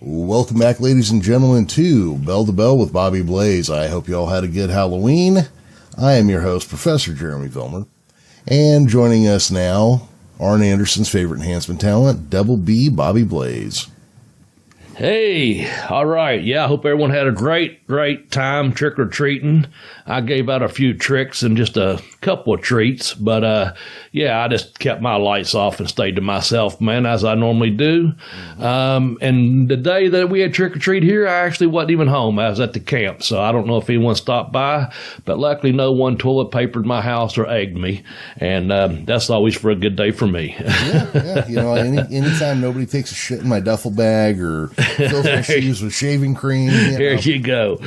Welcome back, ladies and gentlemen, to Bell to Bell with Bobby Blaze. I hope you all had a good Halloween. I am your host, Professor Jeremy Vilmur. And joining us now, Arn Anderson's favorite enhancement talent, Double B, Bobby Blaze. Hey, all right. Yeah, I hope everyone had a great time trick-or-treating. I gave out a few tricks and just a couple of treats, but yeah, I just kept my lights off and stayed to myself, man, as I normally do. And the day that we had trick-or-treat here, I actually wasn't even home. I was at the camp, so I don't know if anyone stopped by, but luckily no one toilet papered my house or egged me, and that's always for a good day for me. Yeah. You know, anytime nobody takes a shit in my duffel bag or fills my shoes with shaving cream. Here you go.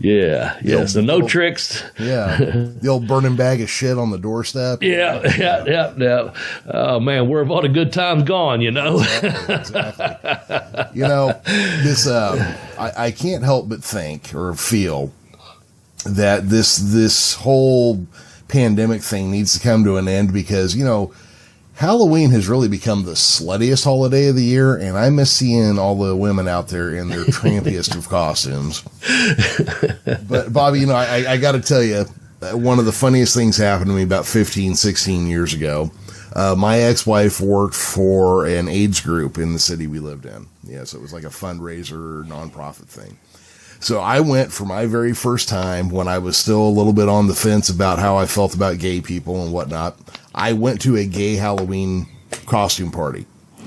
Yeah. So no tricks. Yeah. The old burning bag of shit on the doorstep. Yeah. Oh, man, where have all the good times gone, you know? Exactly. You know, this, I can't help but think or feel that this whole pandemic thing needs to come to an end because, you know, Halloween has really become the sluttiest holiday of the year, and I miss seeing all the women out there in their trampiest of costumes. But, Bobby, you know, I got to tell you, one of the funniest things happened to me about 15, 16 years ago. My ex-wife worked for an AIDS group in the city we lived in. Yeah, so it was like a fundraiser, nonprofit thing. So I went for my very first time when I was still a little bit on the fence about how I felt about gay people and whatnot. I went to a gay Halloween costume party.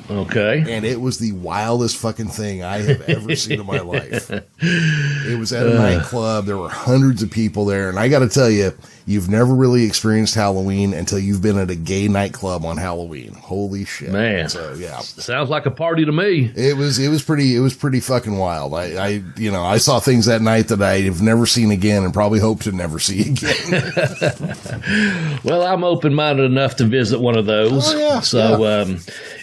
Okay. And it was the wildest fucking thing I have ever seen in my life. It was at a nightclub. There were hundreds of people there. And I got to tell you, you've never really experienced Halloween until you've been at a gay nightclub on Halloween. Holy shit. Man. So, yeah. Sounds like a party to me. It was pretty fucking wild. I saw things that night that I've never seen again and probably hope to never see again. Well, I'm open-minded enough to visit one of those. Oh, yeah. So,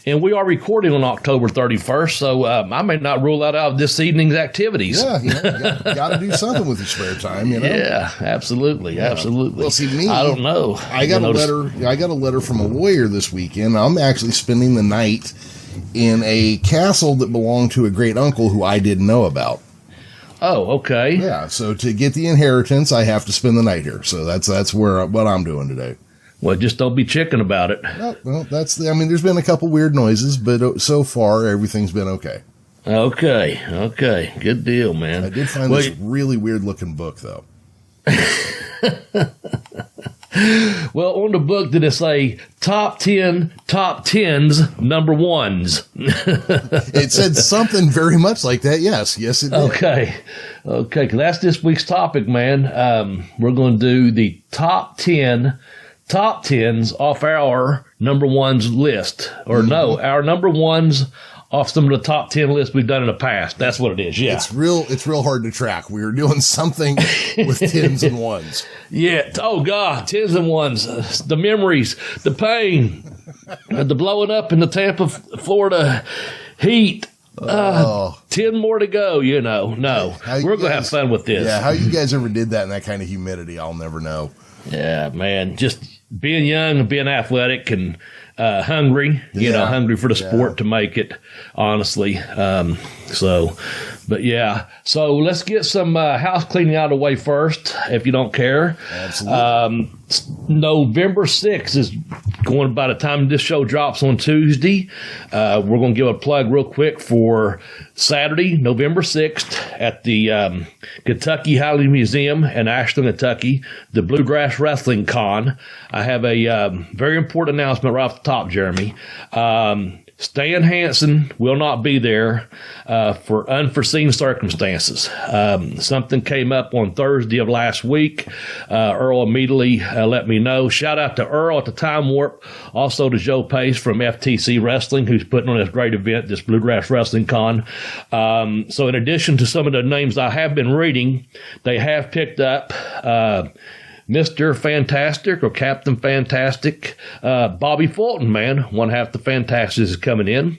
and we are recording on October 31st, so I may not rule that out of this evening's activities. Yeah, you got to do something with your spare time, you know? Yeah, absolutely. Well, see, me, I don't know. I got a letter from a lawyer this weekend. I'm actually spending the night in a castle that belonged to a great uncle who I didn't know about. Oh, okay. Yeah, so to get the inheritance, I have to spend the night here. So that's what I'm doing today. Well, just don't be chicken about it. Well, there's been a couple weird noises, but so far everything's been okay. Okay. Good deal, man. I did find this really weird looking book, though. Well, on the book, did it say top 10's number 1's? It said something very much like that. Yes, it did. Okay, because that's this week's topic, man. We're going to do the top 10's off our number 1's list. Or no, our number 1's off some of the top 10 lists we've done in the past. That's what it is, yeah. It's real hard to track. We were doing something with 10's and 1's. Yeah. Oh, God. 10's and 1's. The memories, the pain, the blowing up in the Tampa, Florida heat. 10 more to go, you know. No, we're going to have fun with this. Yeah, how you guys ever did that in that kind of humidity, I'll never know. Yeah, man. Just being young and being athletic and hungry, hungry for the sport to make it, honestly. But yeah. So let's get some house cleaning out of the way first, if you don't care. Absolutely. November 6th is going by the time this show drops on Tuesday. We're going to give a plug real quick for Saturday, November 6th at the Kentucky Highland Museum in Ashland, Kentucky, the Bluegrass Wrestling Con. I have a very important announcement right off the top, Jeremy. Stan Hansen will not be there for unforeseen circumstances. Something came up on Thursday of last week. Earl immediately let me know. Shout out to Earl at the Time Warp, also to Joe Pace from FTC Wrestling, who's putting on this great event, this Bluegrass Wrestling Con. So in addition to some of the names I have been reading, they have picked up Mr. Fantastic or Captain Fantastic, Bobby Fulton, man, one half the Fantastics is coming in.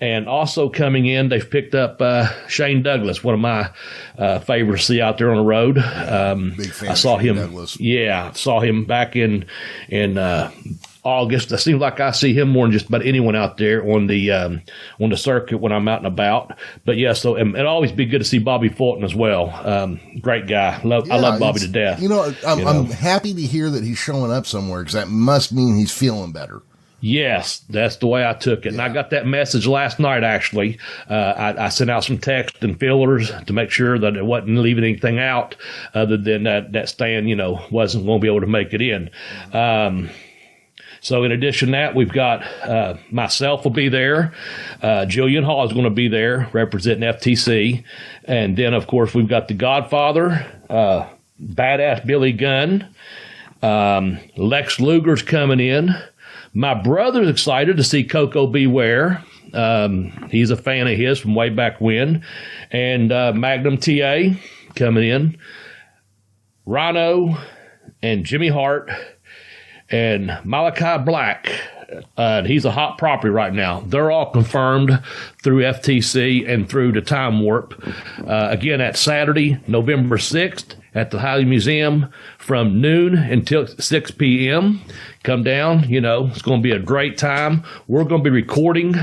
And also coming in, they've picked up Shane Douglas, one of my favorites to see out there on the road. Big fan I saw of Shane him. Douglas. Yeah, saw him back in August. It seems like I see him more than just about anyone out there on the circuit when I'm out and about. But yeah, so it'll always be good to see Bobby Fulton as well. Great guy. I love Bobby to death. I'm happy to hear that he's showing up somewhere, because that must mean he's feeling better. Yes, that's the way I took it. Yeah. And I got that message last night, actually. I sent out some text and fillers to make sure that it wasn't leaving anything out other than that Stan, wasn't going to be able to make it in. So in addition to that, we've got myself will be there. Jillian Hall is going to be there representing FTC. And then, of course, we've got the Godfather, Badass Billy Gunn. Lex Luger's coming in. My brother's excited to see Coco Beware. He's a fan of his from way back when. And Magnum TA coming in. Rhino and Jimmy Hart and Malachi Black. He's a hot property right now. They're all confirmed through FTC and through the Time Warp. Again, at Saturday, November 6th at the Highland Museum from noon until 6 p.m. Come down. It's going to be a great time. We're going to be recording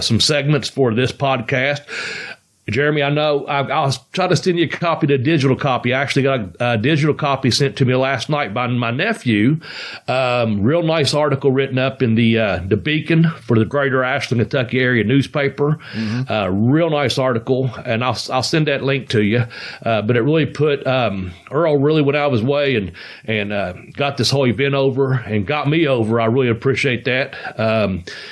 some segments for this podcast. Jeremy, I know I'll try to send you a copy, the digital copy. I actually got a digital copy sent to me last night by my nephew. Real nice article written up in the Beacon for the Greater Ashland, Kentucky area newspaper. Mm-hmm. Real nice article, and I'll send that link to you. But it really put Earl really went out of his way and got this whole event over and got me over. I really appreciate that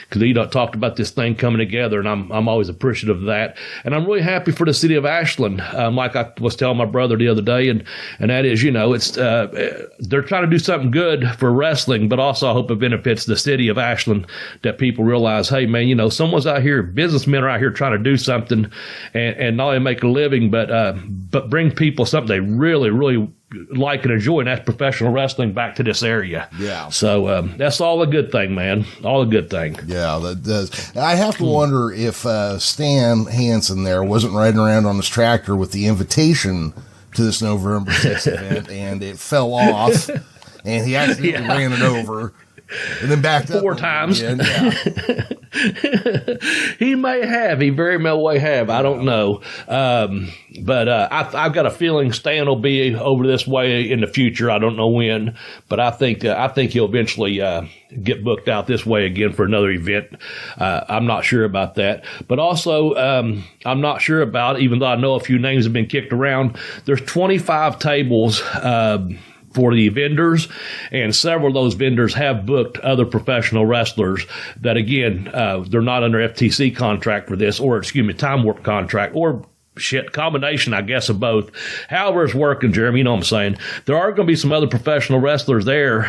because he talked about this thing coming together, and I'm always appreciative of that. And I'm really happy for the city of Ashland, like I was telling my brother the other day, and that is, it's they're trying to do something good for wrestling, but also I hope it benefits the city of Ashland, that people realize, hey man, someone's out here, businessmen are out here trying to do something, and not only make a living, but bring people something they really, really like and enjoy, and that's professional wrestling back to this area. Yeah. So that's all a good thing, man. All a good thing. Yeah, that does. I have to wonder if Stan Hansen there wasn't riding around on his tractor with the invitation to this November 6th event, and it fell off, and he accidentally ran it over, and then backed up 4 times. Again. Yeah. He very may have. I don't know. But I've got a feeling Stan will be over this way in the future. I don't know when, but I think he'll eventually get booked out this way again for another event. I'm not sure about that. But also, I'm not sure about, even though I know a few names have been kicked around, there's 25 tables for the vendors, and several of those vendors have booked other professional wrestlers that, again, they're not under FTC contract for this, or Time Warp contract, or combination, I guess, of both. However it's working, Jeremy, you know what I'm saying. There are going to be some other professional wrestlers there.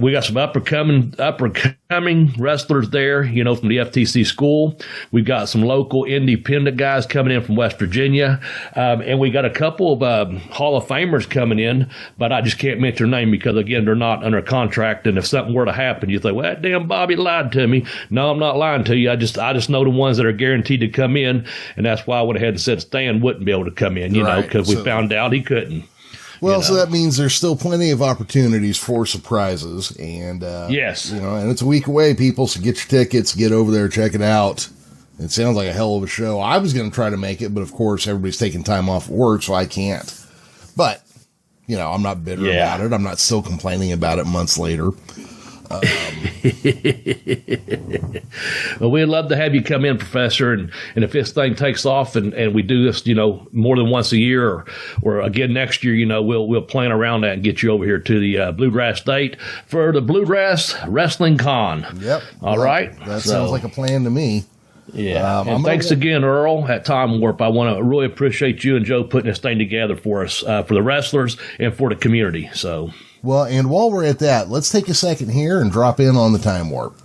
We got some up and coming wrestlers there, from the FTC school. We've got some local independent guys coming in from West Virginia. And we got a couple of Hall of Famers coming in, but I just can't mention their name because, again, they're not under contract. And if something were to happen, you think, well, that damn Bobby lied to me. No, I'm not lying to you. I just know the ones that are guaranteed to come in, and that's why I went ahead and said Stan wouldn't be able to come in, because we found out he couldn't. Well, so that means there's still plenty of opportunities for surprises, and yes, and it's a week away, people. So get your tickets, get over there, check it out. It sounds like a hell of a show. I was going to try to make it, but of course everybody's taking time off work, so I can't. But I'm not bitter about it. I'm not still complaining about it months later. Well, we'd love to have you come in, Professor, and if this thing takes off and we do this, more than once a year or again next year, we'll plan around that and get you over here to the Bluegrass State for the Bluegrass Wrestling Con. Yep. All right. That sounds like a plan to me. Yeah. And thanks again, Earl, at Time Warp. I want to really appreciate you and Joe putting this thing together for us, for the wrestlers and for the community. So. Well, and while we're at that, let's take a second here and drop in on the Time Warp.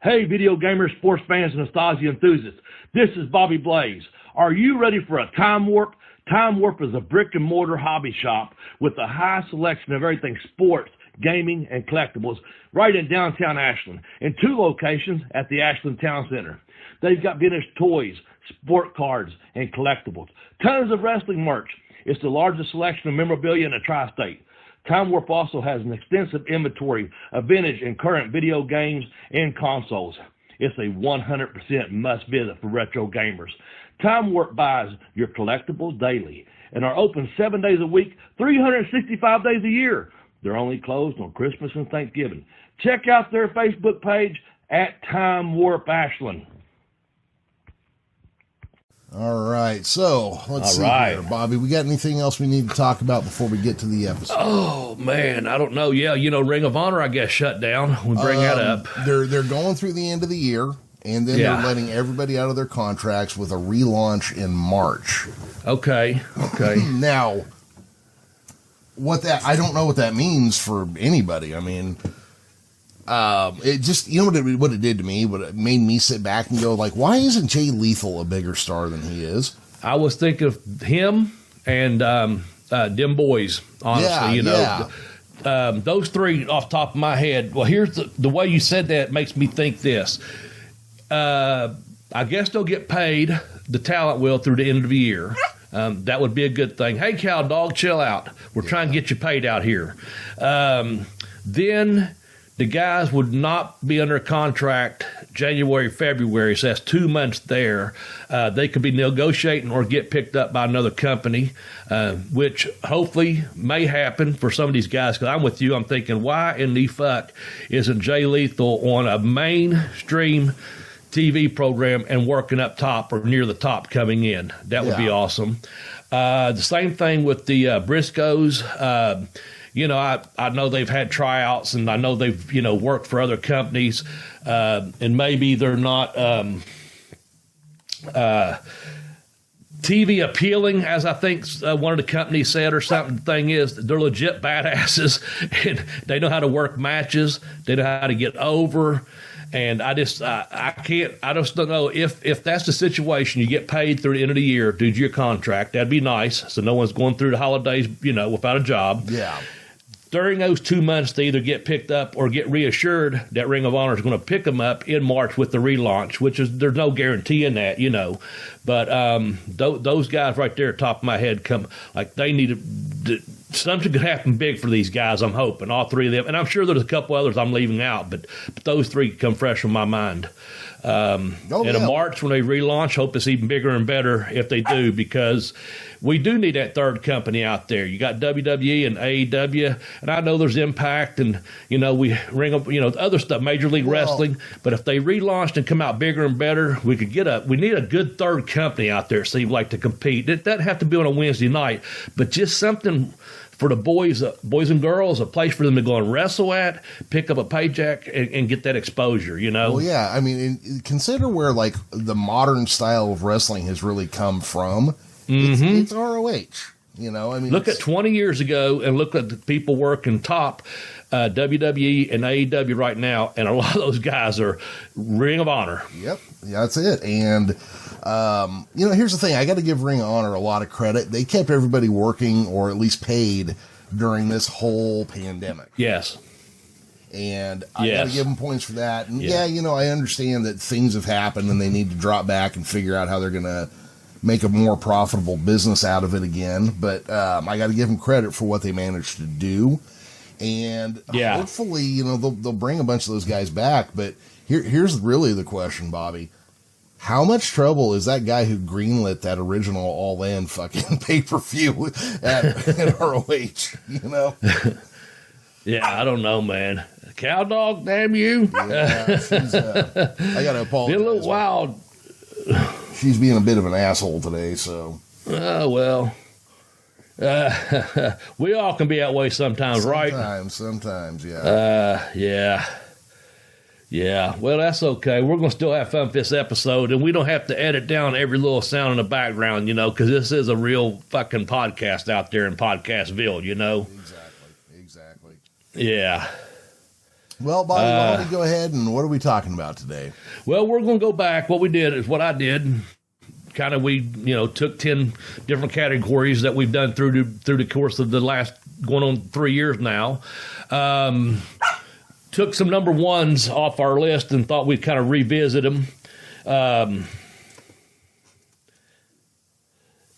Hey, video gamers, sports fans, and nostalgia enthusiasts. This is Bobby Blaze. Are you ready for a time warp? Time Warp is a brick-and-mortar hobby shop with a high selection of everything sports, gaming, and collectibles right in downtown Ashland, in 2 locations at the Ashland Town Center. They've got vintage toys, sport cards, and collectibles. Tons of wrestling merch. It's the largest selection of memorabilia in the tri-state. Time Warp also has an extensive inventory of vintage and current video games and consoles. It's a 100% must visit for retro gamers. Time Warp buys your collectibles daily and are open 7 days a week, 365 days a year. They're only closed on Christmas and Thanksgiving. Check out their Facebook page at Time Warp Ashland. All right, so let's see here, Bobby. We got anything else we need to talk about before we get to the episode? Oh man, I don't know. Yeah, Ring of Honor, I guess, shut down. We bring that up. They're going through the end of the year, and then they're letting everybody out of their contracts with a relaunch in March. Okay. Now, I don't know what that means for anybody. I mean, it just, what it did to me, what it made me sit back and go, like, why isn't Jay Lethal a bigger star than he is? I was thinking of him and them boys, honestly. Those 3 off the top of my head. Well, here's the way you said that makes me think this. I guess they'll get paid, the talent will, through the end of the year. That would be a good thing. Hey, Cow Dog, chill out. We're trying to get you paid out here. Then the guys would not be under contract January, February, so that's 2 months there. They could be negotiating or get picked up by another company, which hopefully may happen for some of these guys, because I'm with you. I'm thinking, why in the fuck isn't Jay Lethal on a mainstream TV program and working up top or near the top coming in? That would be awesome. The same thing with the Briscoes. I know they've had tryouts, and I know they've, worked for other companies, and maybe they're not TV appealing, as I think one of the companies said or something. The thing is, they're legit badasses, and they know how to work matches. They know how to get over. And I just don't know if that's the situation. You get paid through the end of the year due to your contract. That'd be nice, so no one's going through the holidays, without a job. Yeah. During those 2 months, they either get picked up or get reassured that Ring of Honor is going to pick them up in March with the relaunch, which is, there's no guarantee in that, But those guys right there, top of my head, they need something could happen big for these guys. I'm hoping all 3 of them, and I'm sure there's a couple others I'm leaving out, but those 3 come fresh in my mind. In March, when they relaunch, hope it's even bigger and better if they do, because we do need that third company out there. You got WWE and AEW, and I know there's Impact, and we ring up other stuff, Major League Wrestling. But if they relaunched and come out bigger and better, we need a good third company out there. It seems like, to compete. It doesn't have to be on a Wednesday night, but just something for the boys and girls, a place for them to go and wrestle at, pick up a paycheck, and get that exposure, Well, yeah, I mean, consider where, the modern style of wrestling has really come from. It's ROH, Look at 20 years ago, and look at the people working top WWE and AEW right now, and a lot of those guys are Ring of Honor. Yep, that's it. And here's the thing: I got to give Ring of Honor a lot of credit. They kept everybody working, or at least paid, during this whole pandemic. Yes. And I got to give them points for that. And I understand that things have happened, and they need to drop back and figure out how they're going to make a more profitable business out of it again. But I got to give them credit for what they managed to do. And hopefully, they'll bring a bunch of those guys back. But here's really the question, Bobby. How much trouble is that guy who greenlit that original All In fucking pay-per-view at ROH, Yeah, I don't know, man. Cow Dog, damn you. Yeah, I got to apologize. Been a little wild. She's being a bit of an asshole today, so. Oh, well. We all can be that way sometimes, right? Sometimes, yeah. Yeah, well, that's okay. We're going to still have fun with this episode, and we don't have to edit down every little sound in the background, because this is a real fucking podcast out there in Podcastville, Exactly. Yeah. Well, Bobby, why don't we go ahead and what are we talking about today? Well, we're going to go back. What we did is what I did. kind of we took 10 different categories that we've done through the course of the last going on 3 years now. Took some number ones off our list and thought we'd kind of revisit them.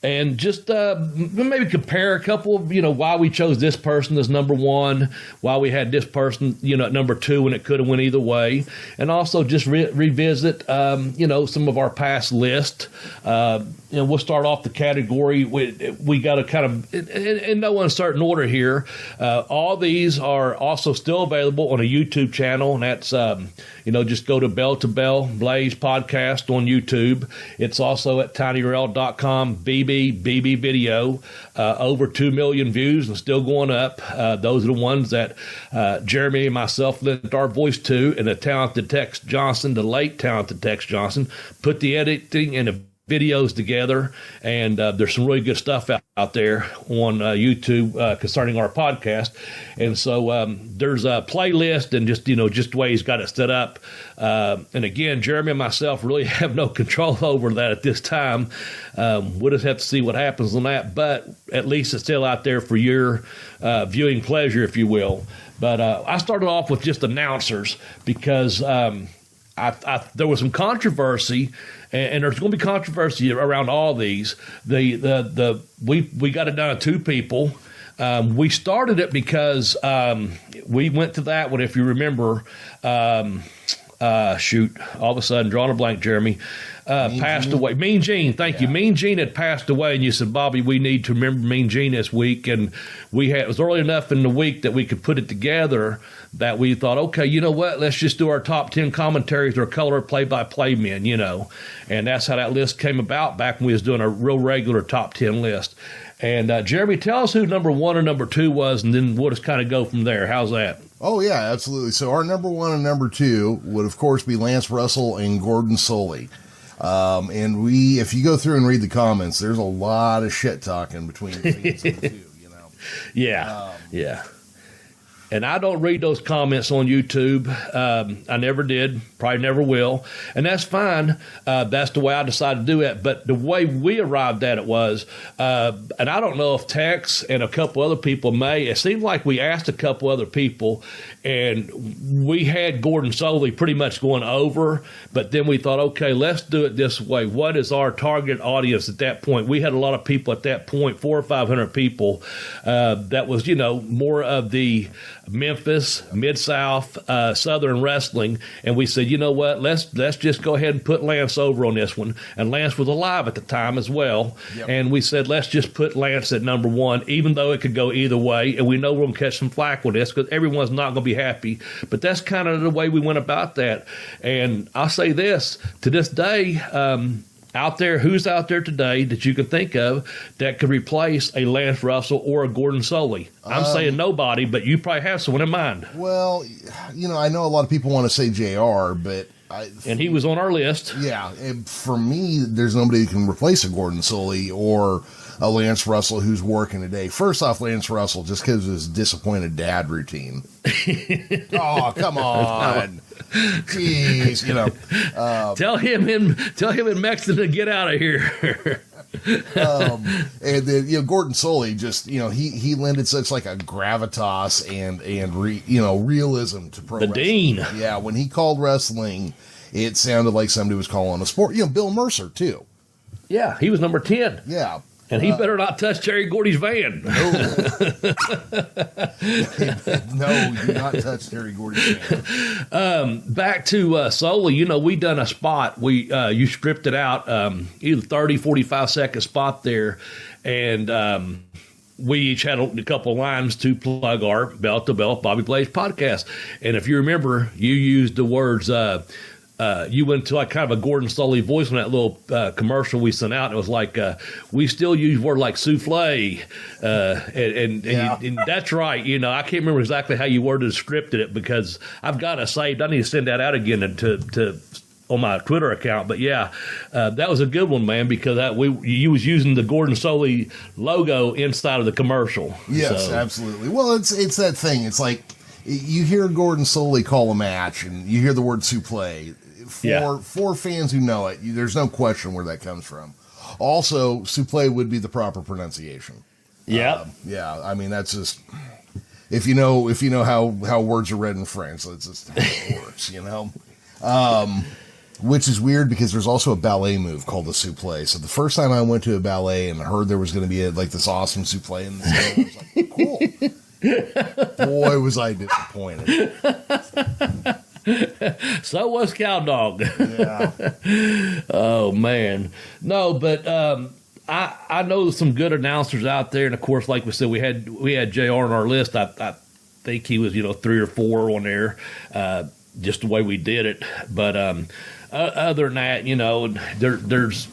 And just maybe compare a couple of, why we chose this person as number one, why we had this person, at number two when it could have went either way. And also just revisit, some of our past list. We'll start off the category. We got to kind of, in no uncertain order here, all these are also still available on a YouTube channel. And that's, just go to Bell to Bell Blaze podcast on YouTube. It's also at tinyurl.com, BB video, over 2 million views and still going up. Those are the ones that Jeremy and myself lent our voice to, and the talented Tex Johnson, the late talented Tex Johnson, put the editing and the videos together, and there's some really good stuff out there on YouTube concerning our podcast. And so there's a playlist and just the way he's got it set up. And again, Jeremy and myself really have no control over that at this time. We'll just have to see what happens on that, but at least it's still out there for your viewing pleasure, if you will. But I started off with just announcers because there was some controversy, and there's going to be controversy around all these. We got it down to two people. We started it because we went to that one, if you remember. All of a sudden, drawing a blank, Jeremy. Passed away. Mean Gene, thank you. Mean Gene had passed away, and you said, Bobby, we need to remember Mean Gene this week. And it was early enough in the week that we could put it together that we thought, okay, you know what? Let's just do our top 10 commentaries or color play-by-play men, And that's how that list came about back when we was doing a real regular top 10 list. And Jeremy, tell us who number one or number two was, and then we'll just kind of go from there. How's that? Oh, yeah, absolutely. So our number one and number two would, of course, be Lance Russell and Gordon Solie. And if you go through and read the comments, there's a lot of shit talking between the fans of the two, Yeah, yeah. And I don't read those comments on YouTube. I never did, probably never will. And that's fine. That's the way I decided to do it. But the way we arrived at it was, and I don't know if Tex and a couple other people it seemed like we asked a couple other people, and we had Gordon Solie pretty much going over. But then we thought, okay, let's do it this way. What is our target audience at that point? We had a lot of people at that point, 400 or 500 people. That was, more of the Memphis, Mid-South, Southern wrestling, and we said, you know what, let's just go ahead and put Lance over on this one. And Lance was alive at the time as well. Yep. And we said, let's just put Lance at number one, even though it could go either way. And we know we're going to catch some flack with this because everyone's not going to be happy. But that's kind of the way we went about that. And I'll say this, to this day, who's out there today that you can think of that could replace a Lance Russell or a Gordon Solie? I'm saying nobody, but you probably have someone in mind. Well, I know a lot of people want to say JR, but and he was on our list. Yeah, for me, there's nobody who can replace a Gordon Solie or a Lance Russell who's working today. First off, Lance Russell, just because of his disappointed dad routine. Oh, come on. Jeez, tell him in Mexico to get out of here. And then Gordon Solie just he lended such like a gravitas and realism to pro wrestling. Dean. Yeah, when he called wrestling, it sounded like somebody was calling a sport. Bill Mercer too. Yeah, he was number 10. Yeah. And he better not touch Terry Gordy's van. No. No, do not touch Terry Gordy's van. Back to Solie, we done a spot. You scripted out either 30, 45-second spot there. And we each had a couple of lines to plug our Bell to Bell Bobby Blaze podcast. And if you remember, you used the words... you went to like kind of a Gordon Solie voice on that little commercial we sent out. It was like, we still use word like souffle. And that's right. I can't remember exactly how you worded scripted it because I've got it saved. I need to send that out again to on my Twitter account. But yeah, that was a good one, man, because you was using the Gordon Solie logo inside of the commercial. Yes, absolutely. Well, it's that thing. It's like you hear Gordon Solie call a match and you hear the word souffle. For fans who know it, there's no question where that comes from. Also, souffle would be the proper pronunciation. Yeah. Yeah. I mean, that's just, if you know how words are read in French, that's just how it works, which is weird because there's also a ballet move called the souffle. So the first time I went to a ballet and heard there was going to be this awesome souffle in the show, I was like, cool. Boy, was I disappointed. So was Cow Dog. Yeah. Oh, man. No, but I know some good announcers out there. And, of course, like we said, we had JR on our list. I think he was, 3 or 4 on there, just the way we did it. But other than that, there's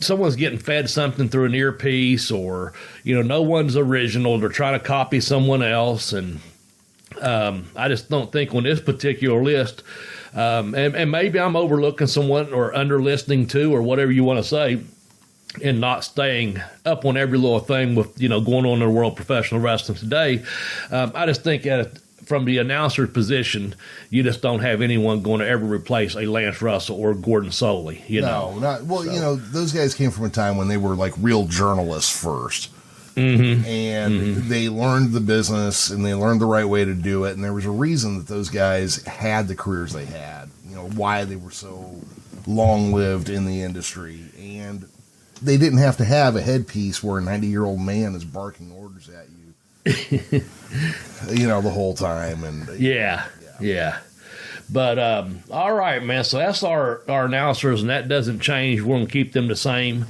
someone's getting fed something through an earpiece, or no one's original. They're trying to copy someone else, and I just don't think on this particular list, and maybe I'm overlooking someone or under listening to, or whatever you want to say, and not staying up on every little thing with going on in the world of professional wrestling today. I just think from the announcer position, you just don't have anyone going to ever replace a Lance Russell or Gordon Soley. Those guys came from a time when they were like real journalists first. Mm-hmm. And they learned the business, and they learned the right way to do it. And there was a reason that those guys had the careers they had, why they were so long-lived in the industry. And they didn't have to have a headpiece where a 90-year-old man is barking orders at you. The whole time. And yeah. But all right, man. So that's our announcers, and that doesn't change. We're gonna keep them the same.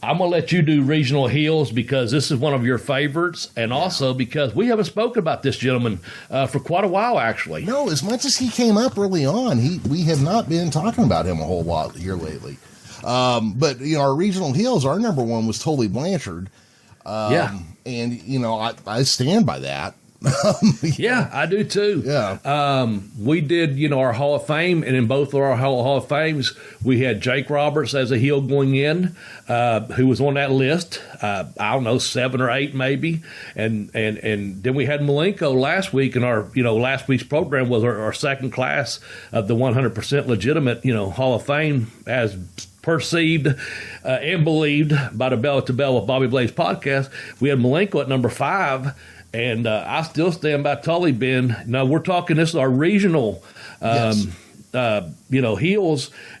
I'm gonna let you do regional heels because this is one of your favorites, and also because we haven't spoken about this gentleman for quite a while, actually. No, as much as he came up early on, we have not been talking about him a whole lot here lately. But our regional heels, our number one was Tully Blanchard. And I stand by that. Yeah, I do too. Yeah. We did, our Hall of Fame, and in both of our Hall of Fames, we had Jake Roberts as a heel going in, who was on that list. I don't know, 7 or 8 maybe, and then we had Malenko last week, and our last week's program was our second class of the 100% legitimate Hall of Fame as perceived and believed by the Bell to Bell with Bobby Blaze podcast. We had Malenko at number 5. And I still stand by Tully, Ben. Now, we're talking, this is our regional, heels,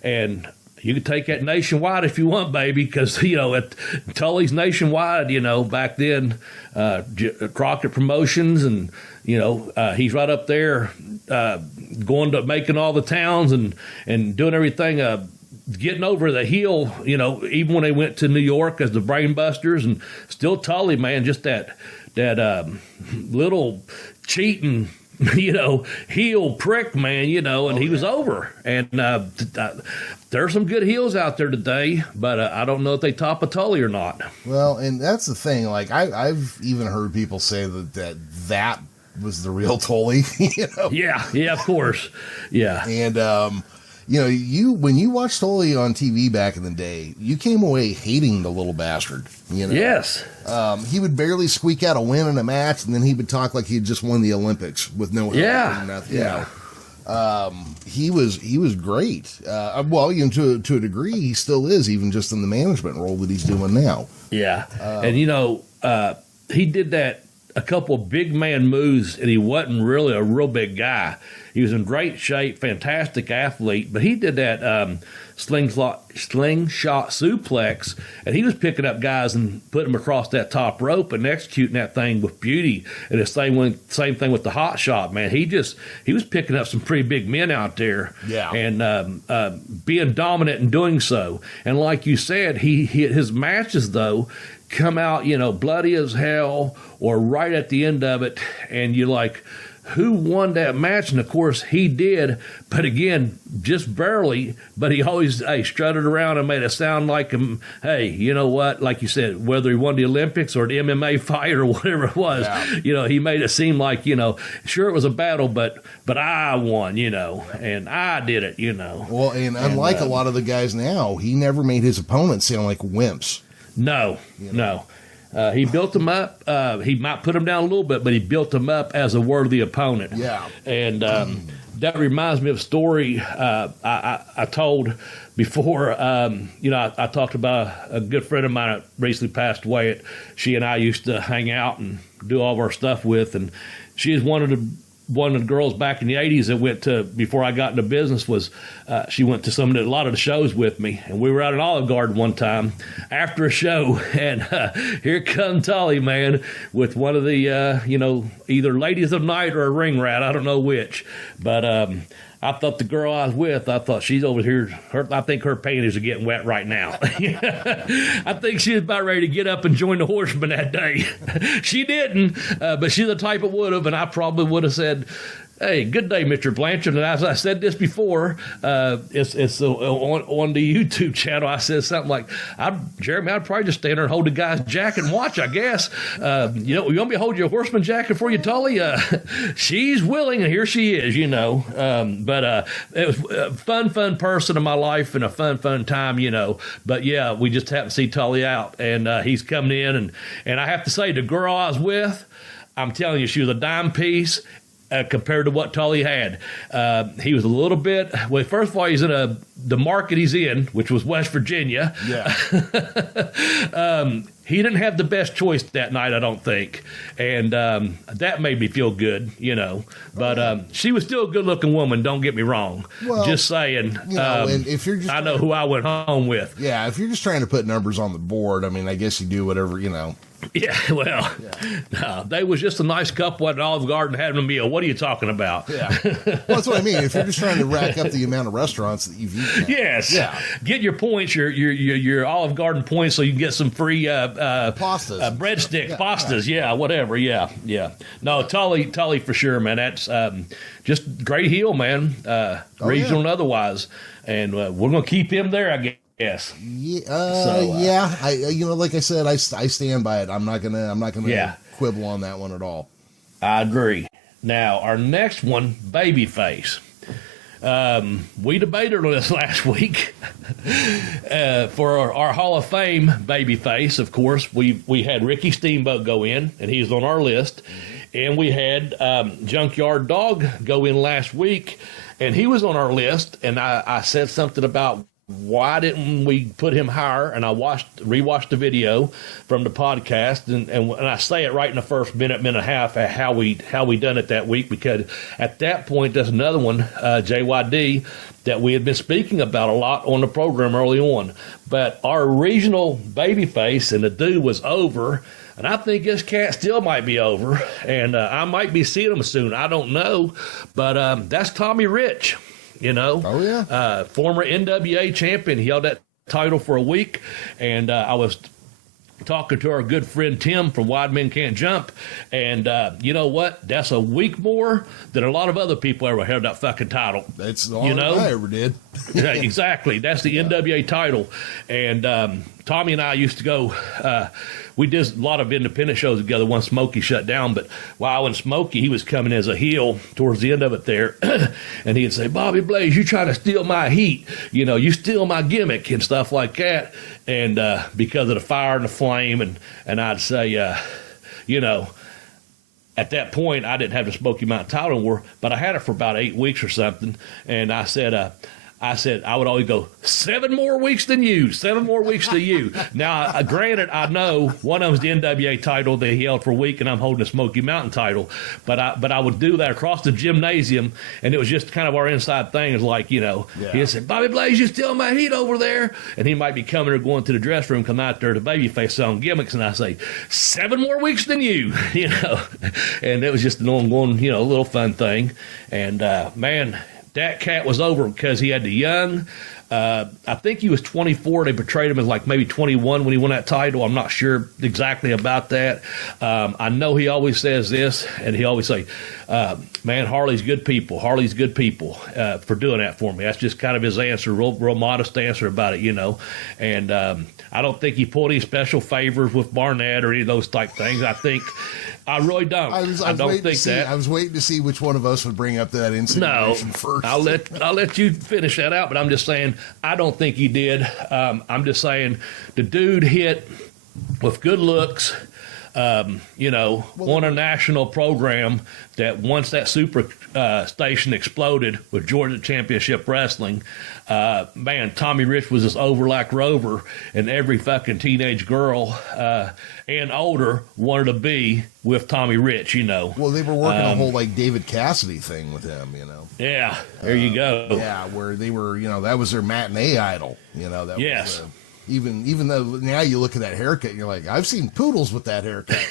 and you can take that nationwide if you want, baby, because, at Tully's nationwide, back then, Crockett Promotions, and, he's right up there going to making all the towns and doing everything, getting over the heel, even when they went to New York as the Brainbusters, and still Tully, man, just that little cheating, heel prick, man, and he was over. And there's some good heels out there today, but I don't know if they top a Tully or not. Well, and that's the thing. Like, I've even heard people say that was the real Tully, Yeah, of course. Yeah. And, when you watched Tully on TV back in the day, you came away hating the little bastard. Yes. He would barely squeak out a win in a match, and then he would talk like he had just won the Olympics with no help or nothing. Yeah. He was great. To a degree, he still is, even just in the management role that he's doing now. Yeah. And he did that a couple of big man moves, and he wasn't really a real big guy. He was in great shape, fantastic athlete, but he did that slingshot suplex, and he was picking up guys and putting them across that top rope and executing that thing with beauty. And the same thing with the hot shot, man. He was picking up some pretty big men out there, and being dominant in doing so. And like you said, his matches though come out, bloody as hell, or right at the end of it, and you're like, who won that match? And of course he did, but again, just barely. But he always strutted around and made it sound like him. Hey, you know what? Like you said, whether he won the Olympics or the MMA fight or whatever it was, he made it seem like sure it was a battle, but I won, and I did it, Well, and unlike a lot of the guys now, he never made his opponents sound like wimps. No, no. He built them up. He might put them down a little bit, but he built them up as a worthy opponent. Yeah. And that reminds me of a story I told before. I talked about a good friend of mine that recently passed away. She and I used to hang out and do all of our stuff with, and she is one of the girls back in the 80s that went to, before I got into business, was she went to a lot of the shows with me, and we were out in Olive Garden one time after a show, and here come Tully, man, with one of the either ladies of the night or a ring rat, I don't know which, but I thought the girl I was with, I thought she's over here. I think her panties are getting wet right now. I think she was about ready to get up and join the Horsemen that day. She didn't, but she's the type that would have, and I probably would have said, "Hey, good day, Mr. Blanchard." And as I said this before, it's on the YouTube channel. I said something like, Jeremy, I'd probably just stand there and hold the guy's jacket and watch, I guess. You want me to hold your Horseman jacket for you, Tully? She's willing, and here she is, But it was a fun person in my life and a fun time, But, yeah, we just happened to see Tully out, and he's coming in. And I have to say, the girl I was with, I'm telling you, she was a dime piece. Compared to what Tully had. He was a little bit, well, first of all, he's in the market he's in, which was West Virginia. Yeah. He didn't have the best choice that night, I don't think. And that made me feel good, But she was still a good-looking woman, don't get me wrong. Well, just saying. And if you're just I know who I went home with. Yeah, if you're just trying to put numbers on the board, I mean, I guess you do whatever, Yeah, well, no, they was just a nice couple at Olive Garden having a meal. What are you talking about? Yeah, well, that's what I mean. If you're just trying to rack up the amount of restaurants that you've eaten at. Yes, yeah. Get your points, your Olive Garden points, so you can get some free pastas, breadsticks, pastas, whatever, yeah. No, Tully for sure, man. That's just great heel, man. Regional and otherwise, and we're gonna keep him there, I guess. Yes. Yeah. Like I said, I stand by it. I'm not gonna quibble on that one at all. I agree. Now, our next one, babyface. We debated on this last week for our Hall of Fame babyface. Of course, we had Ricky Steamboat go in, and he's on our list, and we had Junkyard Dog go in last week, and he was on our list. And I said something about, why didn't we put him higher? And I rewatched the video from the podcast, and I say it right in the first minute and a half how we done it that week, because at that point there's another one, JYD, that we had been speaking about a lot on the program early on. But our regional babyface and the dude was over, and I think this cat still might be over, and I might be seeing him soon. I don't know, but that's Tommy Rich. Oh, yeah. Former NWA champion. He held that title for a week, and I was talking to our good friend Tim from Wide Men Can't Jump, and you know what? That's a week more than a lot of other people ever held that fucking title. That's the only I ever did. Yeah, exactly. That's the NWA title, and Tommy and I used to go. We did a lot of independent shows together once Smokey shut down, but while in Smokey, he was coming as a heel towards the end of it there, and he'd say, "Bobby Blaze, you trying to steal my heat, you steal my gimmick," and stuff like that, and because of the fire and the flame, and I'd say, at that point, I didn't have the Smoky Mountain title anymore, but I had it for about 8 weeks or something, and I said, I would always go, 7 more weeks than you, 7 more weeks to you. Now, granted, I know one of them's the NWA title that he held for a week, and I'm holding the Smoky Mountain title. But I would do that across the gymnasium, and it was just kind of our inside thing. It's like, he'd say, "Bobby Blaze, you stealing my heat over there." And he might be coming or going to the dressing room, come out there to babyface selling gimmicks, and I say, 7 more weeks than you, And it was just an ongoing, little fun thing. And, man, that cat was over because he had the young. I think he was 24. They portrayed him as like maybe 21 when he won that title. I'm not sure exactly about that. I know he always says this, and he always say, "Man, Harley's good people. Harley's good people," for doing that for me. That's just kind of his answer, real modest answer about it, And I don't think he pulled any special favors with Barnett or any of those type things. I really don't. I don't think that. I was waiting to see which one of us would bring up that insinuation first. I'll let you finish that out, but I'm just saying I don't think he did. I'm just saying the dude hit with good looks, on a national program that once that super station exploded with Georgia Championship Wrestling, man, Tommy Rich was just over like Rover, and every fucking teenage girl and older wanted to be with Tommy Rich, Well, they were working a whole like David Cassidy thing with him, Yeah, there you go. Yeah, where they were, that was their matinee idol, that yes. was even though now you look at that haircut and you're like, I've seen poodles with that haircut.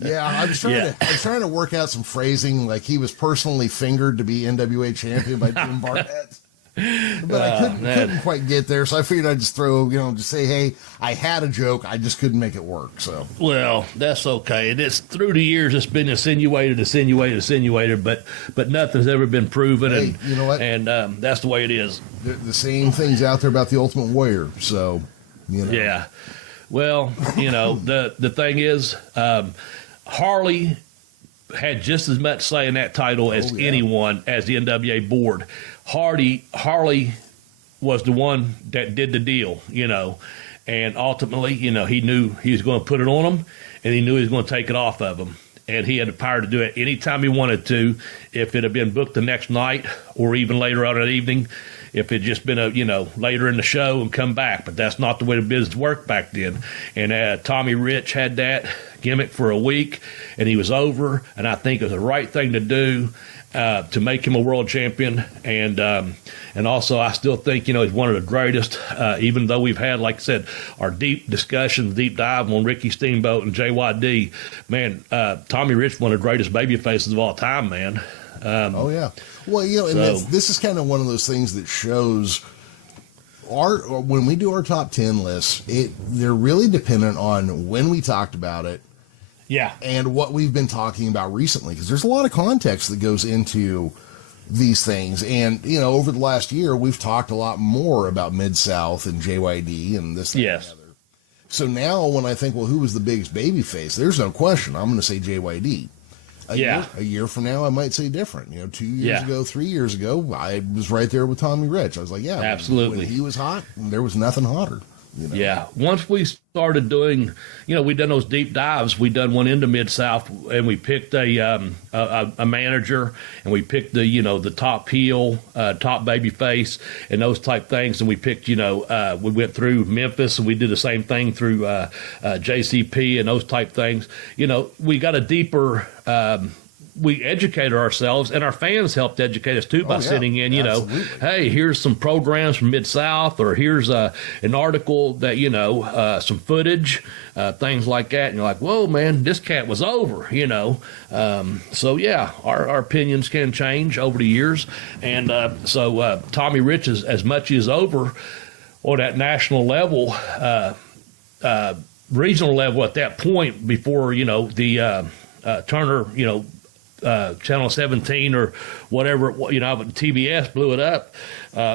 Yeah, I was trying to work out some phrasing, like he was personally fingered to be NWA champion by Jim Barnett. But I couldn't quite get there, so I figured I'd just throw, just say, hey, I had a joke, I just couldn't make it work. So, well, that's okay. It's through the years, it's been insinuated, but nothing's ever been proven. Hey, and you know what? And that's the way it is. The same things out there about the Ultimate Warrior. So, yeah. Well, the thing is, Harley had just as much say in that title as anyone as the NWA board. Harley was the one that did the deal, and ultimately, he knew he was going to put it on him, and he knew he was going to take it off of him, and he had the power to do it anytime he wanted to. If it had been booked the next night or even later on that evening, if it just been later in the show and come back, but that's not the way the business worked back then. And Tommy Rich had that gimmick for a week, and he was over. And I think it was the right thing to do to make him a world champion. And also, I still think he's one of the greatest. Even though we've had, like I said, our deep discussions, deep dive on Ricky Steamboat and JYD. Man, Tommy Rich, one of the greatest babyfaces of all time, man. Oh yeah. Well, and this is kind of one of those things that shows when we do our top 10 lists, they're really dependent on when we talked about it. Yeah. And what we've been talking about recently, because there's a lot of context that goes into these things. And, over the last year, we've talked a lot more about Mid-South and JYD and this and the other. So now when I think, well, who was the biggest babyface? There's no question. I'm going to say JYD. A year from now, I might say different. 2 years ago, 3 years ago, I was right there with Tommy Rich. I was like, absolutely. When he was hot, there was nothing hotter. Yeah. Once we started doing, we done those deep dives. We done one into Mid-South, and we picked a manager, and we picked the top heel, top baby face, and those type things. And we picked, we went through Memphis, and we did the same thing through JCP and those type things. We got a deeper. We educated ourselves, and our fans helped educate us too by sitting in, hey, here's some programs from Mid-South, or here's an article that, some footage, things like that. And you're like, whoa, man, this cat was over, So, yeah, our opinions can change over the years. And so Tommy Rich, as much as over on that national level, regional level at that point before, the Turner, Channel 17 or whatever, TBS blew it up.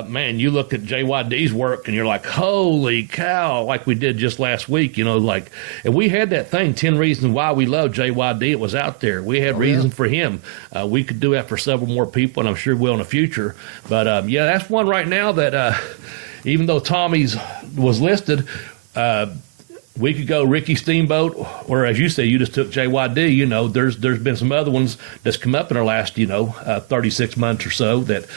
Man, you look at JYD's work and you're like, holy cow, like we did just last week, and we had that thing, 10 Reasons Why We Love JYD. It was out there. We had reasons for him. We could do that for several more people, and I'm sure we'll in the future. But, that's one right now that even though Tommy's was listed, we could go Ricky Steamboat, or as you say, you just took JYD. There's been some other ones that's come up in our last 36 months or so that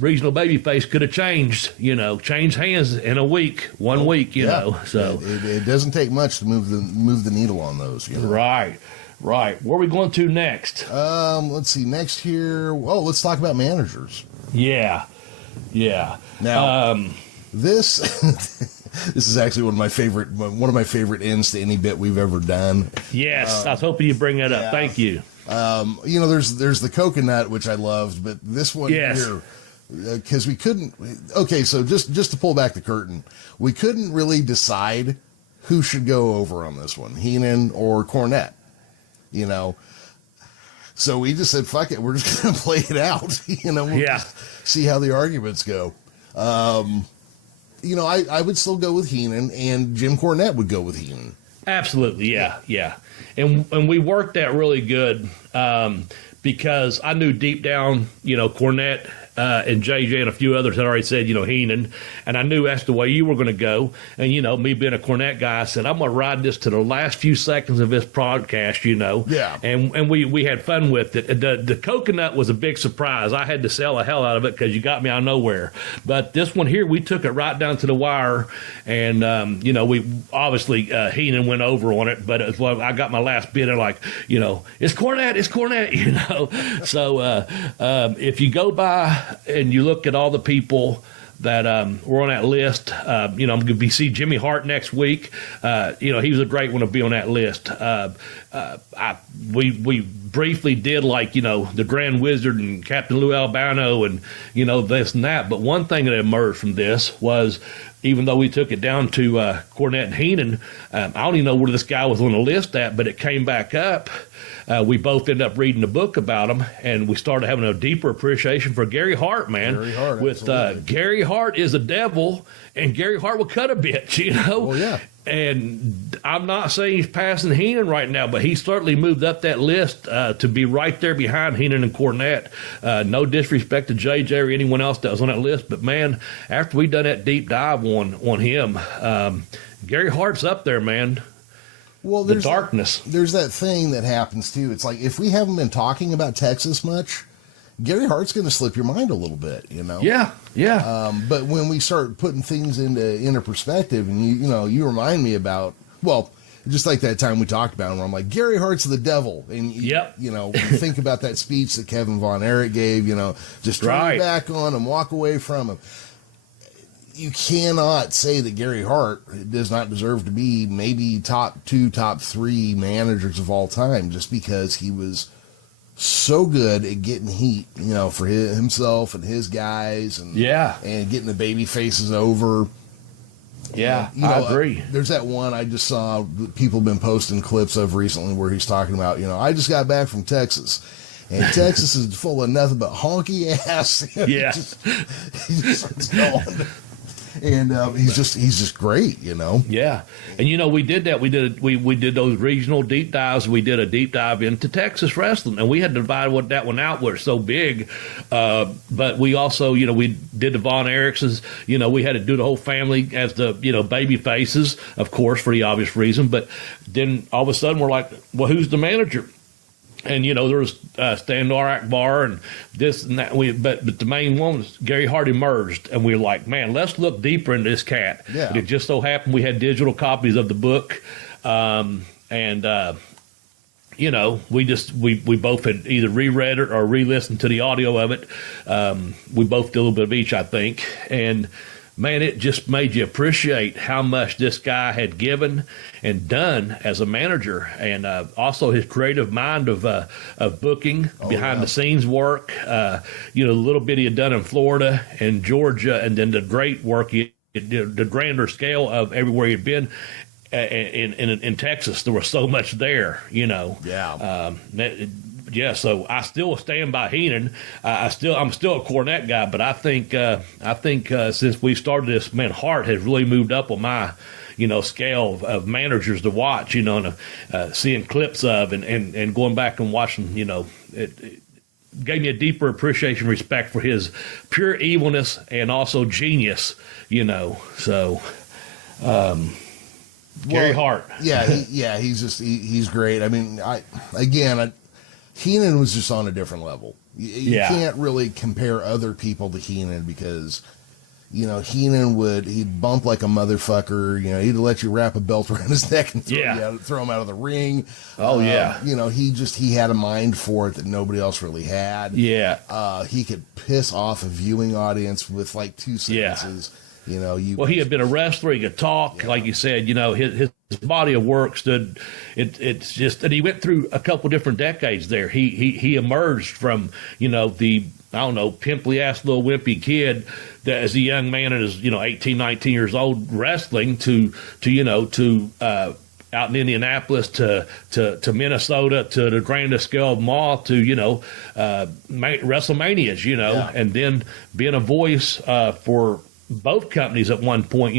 regional babyface could have changed hands in a week, 1 week. So it doesn't take much to move the needle on those. Right. Where are we going to next? Let's see. Next here. Oh, let's talk about managers. Yeah. Now this. This is actually one of my favorite ends to any bit we've ever done. Yes, I was hoping you'd bring that up. Thank you. There's the coconut, which I loved, but this one here, because we couldn't. Okay, so just to pull back the curtain, we couldn't really decide who should go over on this one, Heenan or Cornette. So we just said, fuck it, we're just gonna play it out. We'll just see how the arguments go. I would still go with Heenan, and Jim Cornette would go with Heenan. Absolutely, yeah. And we worked that really good because I knew deep down, Cornette and JJ and a few others had already said, Heenan, and I knew that's the way you were going to go. And, me being a Cornette guy, I said, I'm going to ride this to the last few seconds of this podcast, Yeah. And we had fun with it. The coconut was a big surprise. I had to sell the hell out of it because you got me out of nowhere. But this one here, we took it right down to the wire, and, we obviously Heenan went over on it, but I got my last bit of it's Cornette, So if you go by and you look at all the people that were on that list, I'm going to see Jimmy Hart next week. He was a great one to be on that list. We briefly did the Grand Wizard and Captain Lou Albano and this and that. But one thing that emerged from this was, even though we took it down to Cornette and Heenan, I don't even know where this guy was on the list at, but it came back up. We both ended up reading a book about him, and we started having a deeper appreciation for Gary Hart, man. Gary Hart, with Gary Hart is a devil, and Gary Hart will cut a bitch, Oh, yeah. And I'm not saying he's passing Heenan right now, but he certainly moved up that list to be right there behind Heenan and Cornette. No disrespect to JJ or anyone else that was on that list, but man, after we done that deep dive on him, Gary Hart's up there, man. Well, there's darkness. There's that thing that happens too. It's like, if we haven't been talking about Texas much, Gary Hart's going to slip your mind a little bit, Yeah. But when we start putting things into perspective, and you remind me about, well, just like that time we talked about him, where I'm like, Gary Hart's the devil, and think about that speech that Kevin Von Erich gave, just turn your back on him, walk away from him. You cannot say that Gary Hart does not deserve to be maybe top 2, top 3 managers of all time, just because he was so good at getting heat, for himself and his guys, and getting the baby faces over. Yeah, I agree. There's that one I just saw that people have been posting clips of recently where he's talking about, I just got back from Texas, and Texas is full of nothing but honky ass. Yeah. he just starts going. And he's just great, Yeah, and we did that. We did those regional deep dives. We did a deep dive into Texas wrestling, and we had to divide that one out where it's so big. But we also, we did the Von Erichs. We had to do the whole family as the baby faces, of course, for the obvious reason. But then all of a sudden we're like, well, who's the manager? And there was Stan Akbar and this and that. But the main one was Gary Hart emerged, and we were like, man, let's look deeper into this cat. Yeah. And it just so happened we had digital copies of the book, we both had either reread it or re-listened to the audio of it. We both did a little bit of each, I think, and. Man, it just made you appreciate how much this guy had given and done as a manager, and also his creative mind of booking, behind the scenes work. The little bit he had done in Florida and Georgia, and then the great work the grander scale of everywhere he'd been. In Texas, there was so much there, Yeah, so I still stand by Heenan. I'm still a Cornette guy, but I think since we started this, man, Hart has really moved up on my scale of managers to watch. And seeing clips of and going back and watching. It gave me a deeper appreciation, respect for his pure evilness and also genius. So. Gary Hart. He's great. I mean, Heenan was just on a different level. You can't really compare other people to Heenan because, Heenan he'd bump like a motherfucker. He'd let you wrap a belt around his neck and throw him out of the ring. He had a mind for it that nobody else really had. Yeah. He could piss off a viewing audience with like 2 sentences. He had been a wrestler. He could talk, like you said. His body of work stood. It's just, and he went through a couple different decades there. He emerged from the pimply ass little wimpy kid that as a young man and as 18, 19 years old wrestling to out in Indianapolis to Minnesota to the grandest scale of them all to WrestleManias, and then being a voice for both companies at one point,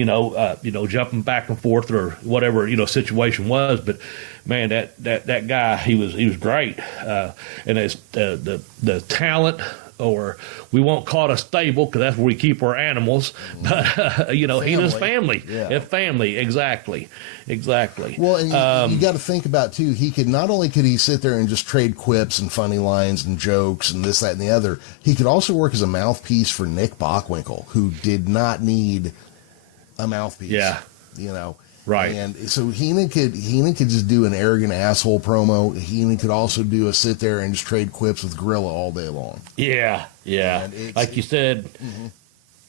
jumping back and forth or whatever, situation was. But man, that guy, he was great. And as the talent or we won't call it a stable because that's where we keep our animals. But he and his family, family, exactly. Well, and you got to think about too. He could not only could he sit there and just trade quips and funny lines and jokes and this, that, and the other. He could also work as a mouthpiece for Nick Bockwinkel, who did not need a mouthpiece. Yeah, right. And so Heenan could just do an arrogant asshole promo. Heenan could also do a sit there and just trade quips with Gorilla all day long. Yeah. Like you said,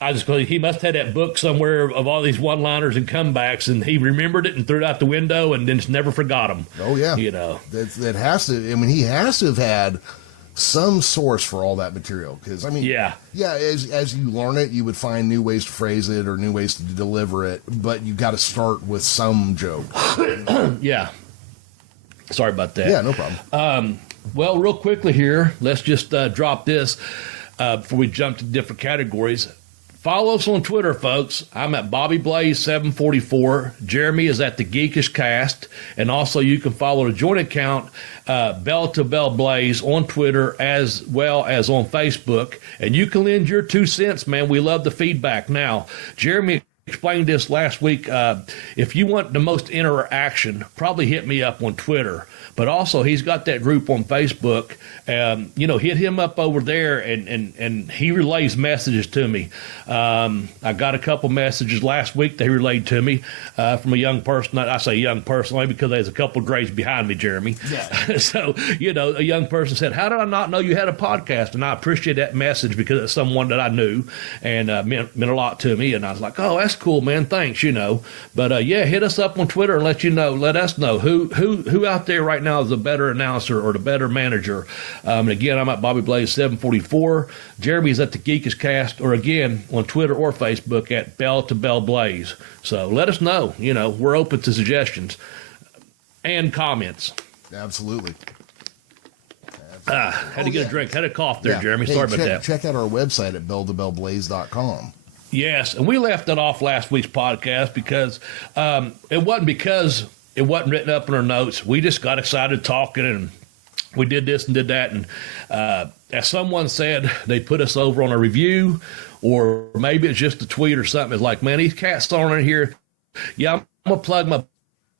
I just he must have had that book somewhere of all these one-liners and comebacks, and he remembered it and threw it out the window, and then just never forgot them. Oh yeah, that has to. I mean, he has to have had some source for all that material, because as you learn it, you would find new ways to phrase it or new ways to deliver it, but you got to start with some joke. Yeah, sorry about that. Yeah, no problem. Well, real quickly here, let's just drop this before we jump to different categories. Follow us on Twitter, folks. I'm at Bobby Blaze 744. Jeremy is at the Geekish Cast, and also you can follow the joint account Bell to Bell Blaze on Twitter as well as on Facebook. And you can lend your 2 cents, man. We love the feedback. Now, Jeremy explained this last week. If you want the most interaction, probably hit me up on Twitter. But also, he's got that group on Facebook. Hit him up over there, and he relays messages to me. I got a couple messages last week that he relayed to me from a young person. I say young person only because there's a couple of grades behind me, Jeremy. Yeah. So, a young person said, "How did I not know you had a podcast?" And I appreciate that message because it's someone that I knew and meant a lot to me. And I was like, "Oh, that's cool, man. Thanks." But hit us up on Twitter and let us know who out there right now is the better announcer or the better manager. And again, I'm at Bobby Blaze 744. Jeremy's at the Geekish Cast, or again on Twitter or Facebook at Bell to Bell Blaze. So let us know. We're open to suggestions and comments. Absolutely. Had to get a drink. Had a cough there, Jeremy. Hey, sorry about that. Check out our website at belltobellblaze.com. Yes, and we left that off last week's podcast because it wasn't written up in our notes. We just got excited talking, and we did this and did that. And as someone said, they put us over on a review, or maybe it's just a tweet or something. It's like, man, these cats throwing in here. Yeah, I'm going to plug my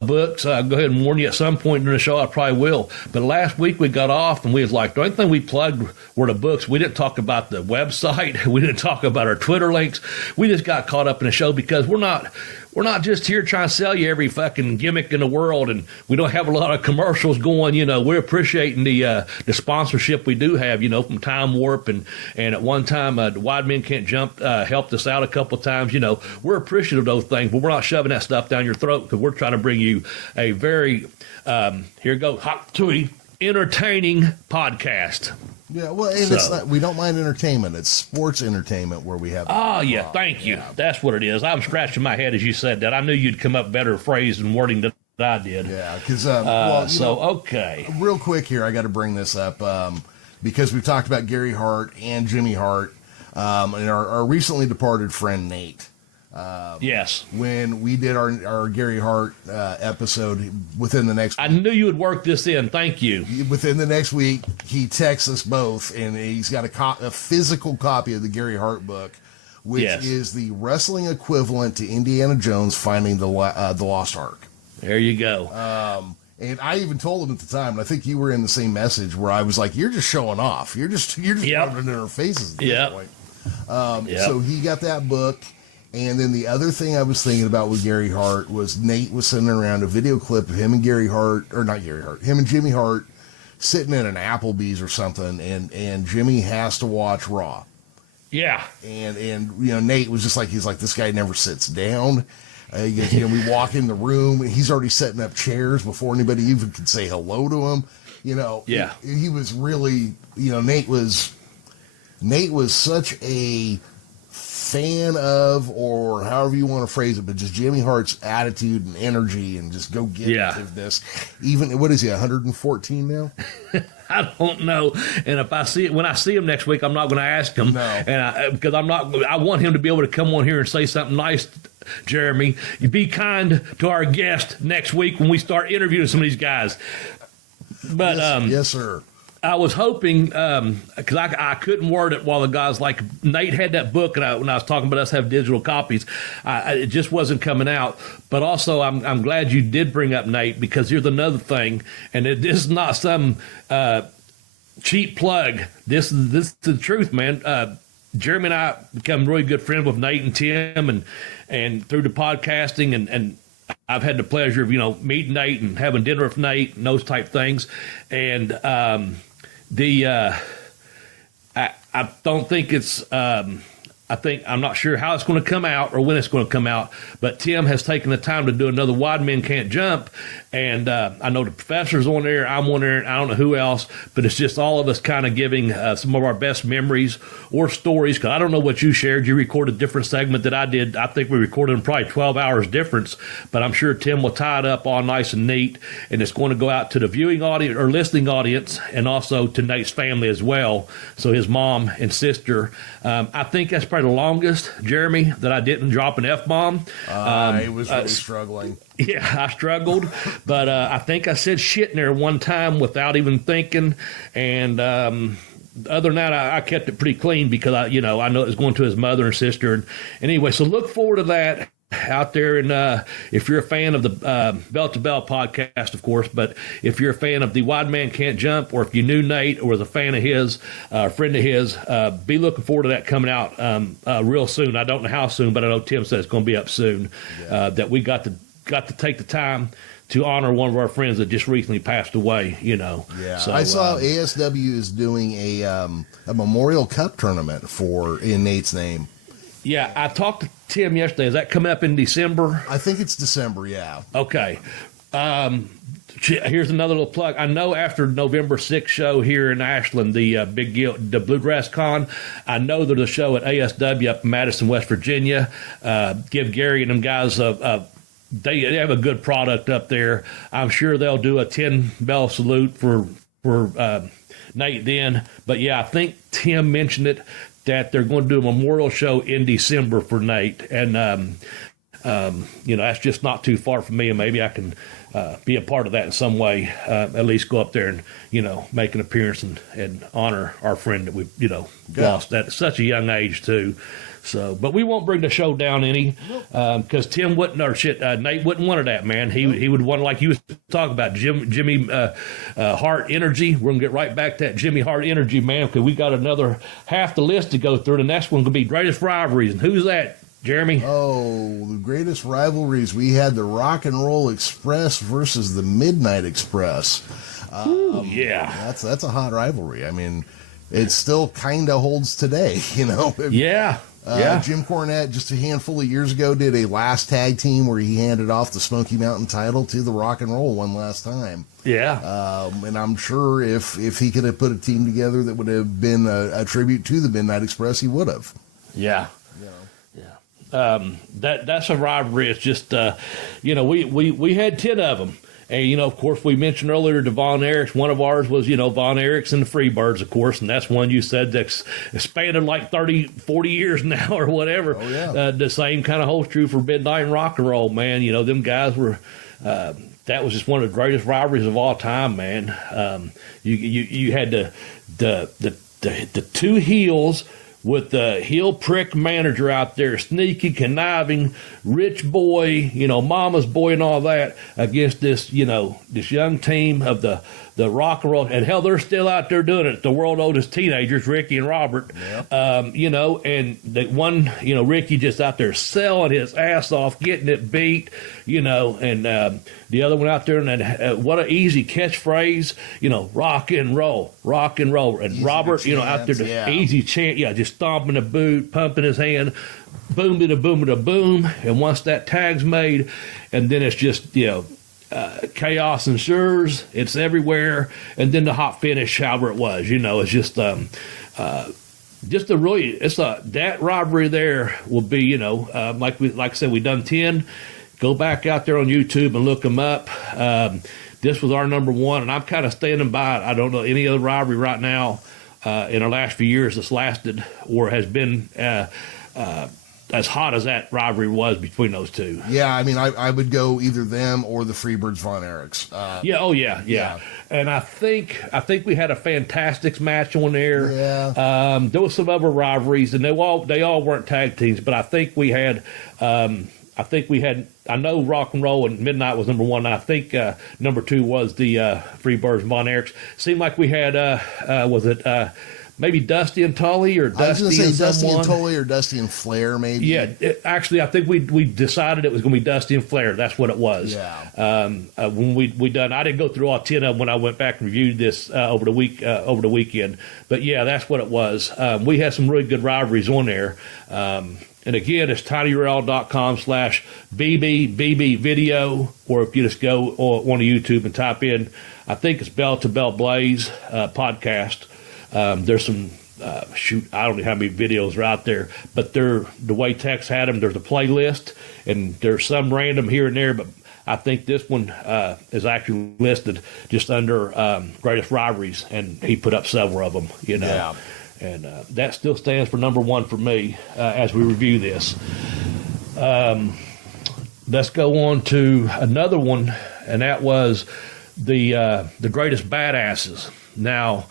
books. I'll go ahead and warn you at some point during the show, I probably will. But last week we got off and we was like, the only thing we plugged were the books. We didn't talk about the website. We didn't talk about our Twitter links. We just got caught up in the show because we're not just here trying to sell you every fucking gimmick in the world, and we don't have a lot of commercials going. We're appreciating the sponsorship we do have, from Time Warp, and at one time the Wide Men Can't Jump helped us out a couple of times. We're appreciative of those things, but we're not shoving that stuff down your throat because we're trying to bring you a very here goes hot tooty entertaining podcast. Yeah, well, and it's not, we don't mind entertainment. It's sports entertainment where we have. Oh, yeah, thank you. Yeah. That's what it is. I'm scratching my head as you said that. I knew you'd come up better phrase and wording than I did. Yeah, because, okay. Real quick here, I got to bring this up because we've talked about Gary Hart and Jimmy Hart and our recently departed friend Nate. Yes. When we did our Gary Hart episode, within the next week, I knew you would work this in. Thank you. Within the next week, he texts us both, and he's got a physical copy of the Gary Hart book, which is the wrestling equivalent to Indiana Jones finding the Lost Ark. There you go. And I even told him at the time, and I think you were in the same message, where I was like, "You're just showing off. You're just rubbing it in our faces at this point." So he got that book. And then the other thing I was thinking about with Gary Hart was Nate was sending around a video clip of him and him and Jimmy Hart sitting in an Applebee's or something, and Jimmy has to watch Raw. Yeah. And Nate was just like, he's like, this guy never sits down. He goes, we walk in the room, and he's already setting up chairs before anybody even could say hello to him. Yeah. He was really, Nate was such a fan of, or however you want to phrase it, but just Jimmy Hart's attitude and energy and just go get it this. Even, what is he, 114 now? I don't know. And when I see him next week, I'm not going to ask him. No. Because I want him to be able to come on here and say something nice. Jeremy, you be kind to our guest next week when we start interviewing some of these guys. But yes, sir. I was hoping, because I couldn't word it while the guys like Nate had that book, and when I was talking about us have digital copies, it just wasn't coming out. But also, I'm glad you did bring up Nate, because here's another thing, and this is not some cheap plug. This is the truth, man. Jeremy and I become really good friends with Nate and Tim, and through the podcasting, and I've had the pleasure of meeting Nate and having dinner with Nate and those type things, and I don't think it's. I'm not sure how it's going to come out or when it's going to come out, but Tim has taken the time to do another Wide Men Can't Jump, and I know the professor's on there, I'm on there, and I don't know who else, but it's just all of us kind of giving some of our best memories or stories, because I don't know what you shared. You recorded a different segment that I did. I think we recorded in probably 12 hours difference, but I'm sure Tim will tie it up all nice and neat, and it's going to go out to the viewing audience or listening audience, and also to Nate's family as well, so his mom and sister. I think that's probably the longest, Jeremy, that I didn't drop an F-bomb. I was really struggling. Yeah, I struggled, but I think I said shit in there one time without even thinking, and other than that, I kept it pretty clean, because I know it was going to his mother and sister, and anyway, so look forward to that out there. And if you're a fan of the Bell to Bell podcast, of course, but if you're a fan of the Wide Man Can't Jump, or if you knew Nate or was a fan of his, friend of his, be looking forward to that coming out real soon. I don't know how soon, but I know Tim said it's going to be up soon. That we got to take the time to honor one of our friends that just recently passed away. Yeah, so, I saw ASW is doing a Memorial Cup tournament in Nate's name. Yeah, I talked to Tim yesterday. Is that coming up in December? I think it's December, yeah. Okay. Here's another little plug. I know after November 6th show here in Ashland, the the Bluegrass Con, I know there's a show at ASW up in Madison, West Virginia. Give Gary and them guys they have a good product up there. I'm sure they'll do a 10-bell salute for Nate then. But yeah, I think Tim mentioned it, that they're going to do a memorial show in December for Nate. And, that's just not too far from me, and maybe I can be a part of that in some way, at least go up there and, make an appearance and honor our friend that we've, lost at such a young age, too. So, but we won't bring the show down any, because Tim wouldn't, Nate wouldn't want that, man. He would want, like you was talking about, Jimmy Hart energy. We're gonna get right back to that Jimmy Hart energy, man, because we got another half the list to go through. The next one's gonna be greatest rivalries, and who's that, Jeremy? Oh, the greatest rivalries. We had the Rock and Roll Express versus the Midnight Express. Yeah, that's a hot rivalry. I mean, it still kind of holds today, Yeah. Jim Cornette, just a handful of years ago, did a last tag team where he handed off the Smoky Mountain title to the Rock and Roll one last time. Yeah. And I'm sure if he could have put a team together that would have been a tribute to the Midnight Express, he would have. Yeah. Yeah. That's a rivalry. It's just, we had 10 of them. And, of course, we mentioned earlier the Von Erichs. One of ours was, Von Erichs and the Freebirds, of course, and that's one you said that's expanded like 30, 40 years now or whatever. Oh, yeah. The same kind of holds true for Midnight and Rock and Roll, man. Them guys were that was just one of the greatest rivalries of all time, man. You had the two heels with the heel prick manager out there, sneaky, conniving, rich boy, mama's boy and all that, against this, this young team of the rock and roll. And hell, they're still out there doing it. The world oldest teenagers, Ricky and Robert, yep. And the one, Ricky just out there selling his ass off, getting it beat, and the other one out there, and what an easy catchphrase, rock and roll. And easy Robert, out there, the easy chant, just stomping a boot, pumping his hand, boom, da boom, da boom. And once that tag's made, and then it's just, chaos ensures, it's everywhere, and then the hot finish, however it was, it's just that robbery there will be, like I said, we done 10. Go back out there on YouTube and look them up. This was our number one, and I'm kind of standing by it. I don't know any other robbery right now in our last few years that's lasted or has been as hot as that rivalry was between those two. Yeah, I mean, I would go either them or the Freebirds Von Erichs. Yeah. And I think we had a Fantastics match on there. Yeah. There was some other rivalries, and they all weren't tag teams, but I think we had. I know Rock and Roll and Midnight was number one. And I think number two was the Freebirds Von Erichs. Seemed like we had maybe Dusty and Tully or Dusty I was going to say and Dusty someone. and Tully or Dusty and Flair, maybe. Yeah, actually, I think we decided it was going to be Dusty and Flair. That's what it was. Yeah. When we done, I didn't go through all 10 of them when I went back and reviewed this over the weekend. But yeah, that's what it was. We had some really good rivalries on there. And again, it's tinyurl.com/BB video, or if you just go on to YouTube and type in, I think it's Bell to Bell Blaze podcast. There's some, I don't know how many videos are out there, but the way Tex had them, there's a playlist, and there's some random here and there, but I think this one is actually listed just under greatest rivalries, and he put up several of them, Yeah. And that still stands for number one for me as we review this. Let's go on to another one, and that was the greatest badasses. Now,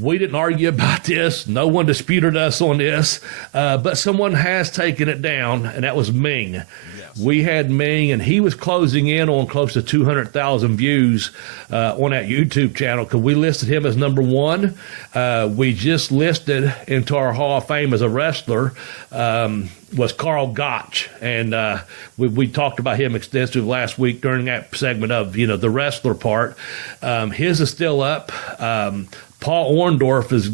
we didn't argue about this. No one disputed us on this, but someone has taken it down, and that was Ming. Yes. We had Ming, and he was closing in on close to 200,000 views on that YouTube channel because we listed him as number one. We just listed into our Hall of Fame as a wrestler was Carl Gotch, and we talked about him extensively last week during that segment of the wrestler part. His is still up. Paul Orndorff is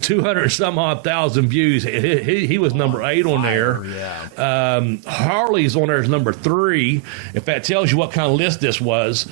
200 some odd thousand views. He was number 8 on there. Yeah. Harley's on there as number 3. If that tells you what kind of list this was.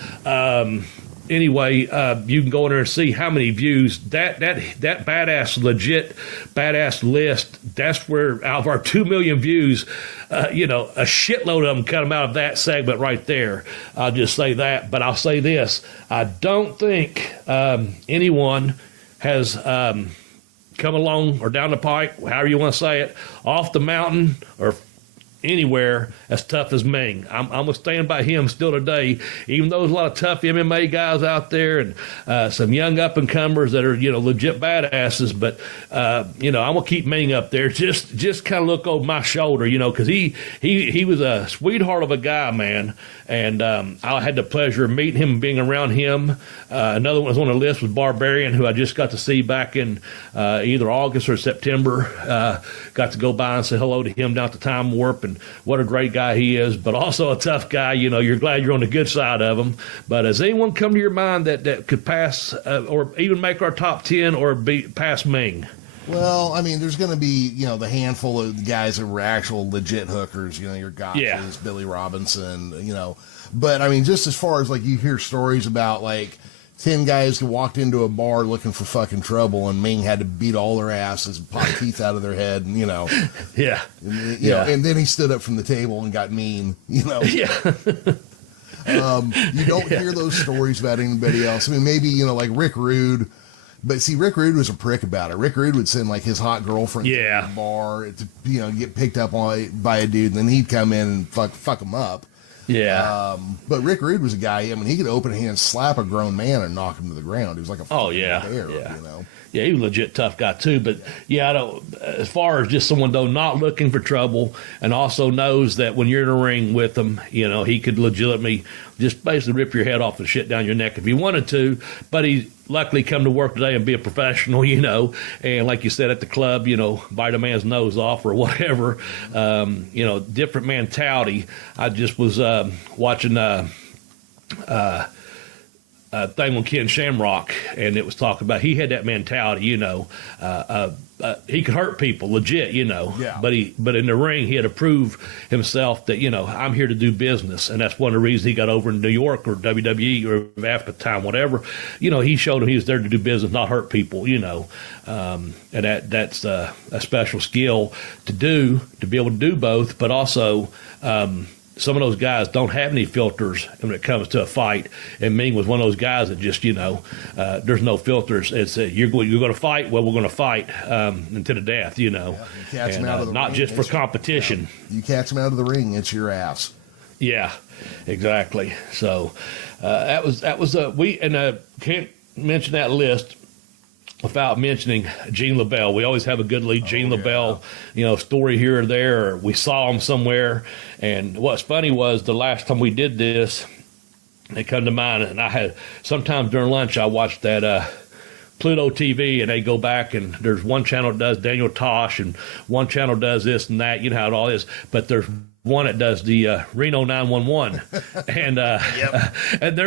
Anyway, you can go in there and see how many views that legit badass list. That's where out of our 2 million views, a shitload of them come out of that segment right there. I'll just say that, but I'll say this: I don't think anyone has come along or down the pike, however you want to say it, off the mountain or anywhere as tough as Ming. I'm going to stand by him still today, even though there's a lot of tough MMA guys out there and some young up-and-comers that are, legit badasses, but, I'm going to keep Ming up there. Just kind of look over my shoulder, because he was a sweetheart of a guy, man, and I had the pleasure of meeting him and being around him. Another one was on the list was Barbarian, who I just got to see back in either August or September. Got to go by and say hello to him down at the Time Warp, and what a great guy he is, but also a tough guy. You're glad you're on the good side of him. But has anyone come to your mind that could pass or even make our top 10 or be past Ming? Well, I mean, there's going to be, the handful of guys that were actual legit hookers, your Gotches, Billy Robinson, But, I mean, just as far as, you hear stories about, 10 guys who walked into a bar looking for fucking trouble, and Ming had to beat all their asses and pop teeth out of their head, and, Yeah. And then he stood up from the table and got mean, Yeah. You don't hear those stories about anybody else. I mean, maybe, like Rick Rude. But see, Rick Rude was a prick about it. Rick Rude would send his hot girlfriend to the bar to get picked up by a dude, and then he'd come in and fuck him up. Yeah. But Rick Rude was a guy. I mean, he could open hand, slap a grown man, and knock him to the ground. He was like a bear. Yeah, he was a legit tough guy too. But yeah, I don't. As far as just someone though not looking for trouble, and also knows that when you're in a ring with him, he could legitimately just basically rip your head off and shit down your neck if he wanted to. But he luckily come to work today and be a professional, and like you said at the club, bite a man's nose off or whatever. Different mentality. I just was watching thing with Ken Shamrock, and it was talking about he had that mentality, he could hurt people legit, Yeah. but in the ring he had to prove himself that I'm here to do business, and that's one of the reasons he got over in New York or WWE or after time whatever. He showed him he was there to do business, not hurt people, and that's a special skill to be able to do both, but also some of those guys don't have any filters when it comes to a fight. And Ming was one of those guys that just, there's no filters. It's you're going to fight. Well, we're going to fight until the death, Yeah, you catch him out of the not ring, just for competition. You catch him out of the ring, it's your ass. Yeah, exactly. So that was we can't mention that list without mentioning Gene LaBelle. We always have a good lead Gene LaBelle, story here or there, or we saw him somewhere. And what's funny was the last time we did this, it come to mind, and I had sometimes during lunch I watched that Pluto TV, and they go back and there's one channel that does Daniel Tosh and one channel does this and that, how it all is, but there's one that does the Reno 911, and and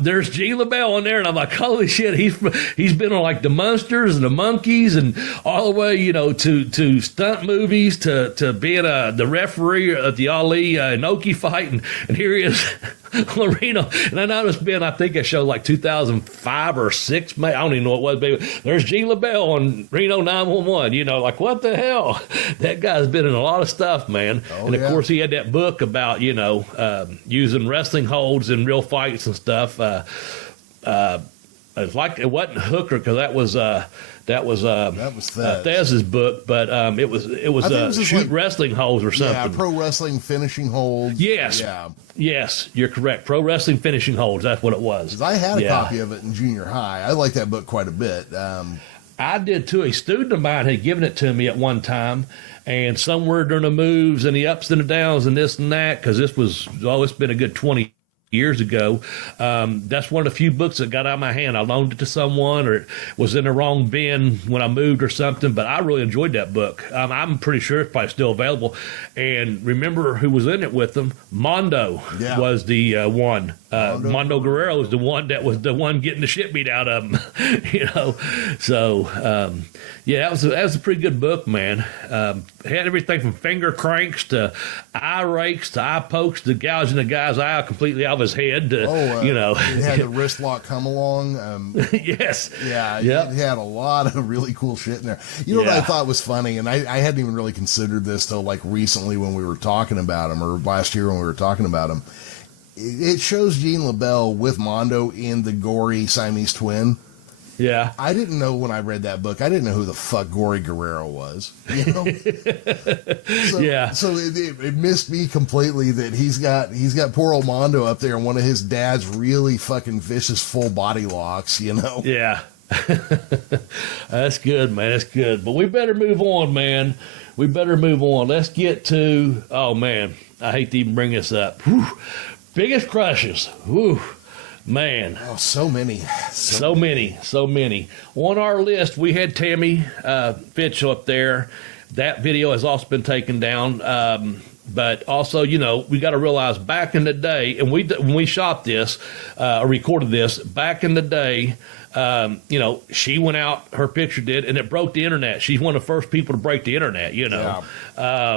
there's Gene LaBelle on there, and I'm like, holy shit, he's been on like the Munsters and the Monkeys and all the way, to stunt movies to being the referee at the Ali Inoki fight, and here he is. Reno, and I know it's been, I think it showed like 2005 or 6, I don't even know what it was, baby. There's Gene LaBelle on Reno 911, like what the hell? That guy's been in a lot of stuff, man. And of course he had that book about, using wrestling holds in real fights and stuff. It's like it wasn't Hooker because that was Thez's book, but it was shoot wrestling holds or something. Yeah, pro wrestling finishing holds. Yes, you're correct. Pro wrestling finishing holds. That's what it was. 'Cause I had a copy of it in junior high. I liked that book quite a bit. I did too. A student of mine had given it to me at one time, and somewhere during the moves and the ups and the downs and this and that, because it's been a good 20 years ago. That's one of the few books that got out of my hand. I loaned it to someone, or it was in the wrong bin when I moved or something, but I really enjoyed that book. I'm pretty sure it's probably still available. And remember who was in it with them? Mondo was the one. Mondo Guerrero was the one that was the one getting the shit beat out of him. So that was a pretty good book, man. Had everything from finger cranks to eye rakes to eye pokes to gouging the guy's eye completely out of his head. To, it had the wrist lock come along. Yes. Yeah. It had a lot of really cool shit in there. What I thought was funny, and I hadn't even really considered this till like recently when we were talking about him, or last year when we were talking about him. It shows Gene LaBelle with Mondo in the gory Siamese twin. Yeah. I didn't know when I read that book. I didn't know who the fuck Gory Guerrero was. So it missed me completely that he's got poor old Mondo up there and one of his dad's really fucking vicious full body locks, Yeah. That's good, man. That's good. But we better move on, man. We better move on. Let's get to, oh man, I hate to even bring this up. Whew. Biggest crushes. Whew. Man. Oh, so many. So many. On our list, we had Tammy Fitch up there. That video has also been taken down. But also, we got to realize back in the day, and when we shot this, or recorded this, back in the day, she went out, her picture did, and it broke the internet. She's one of the first people to break the internet,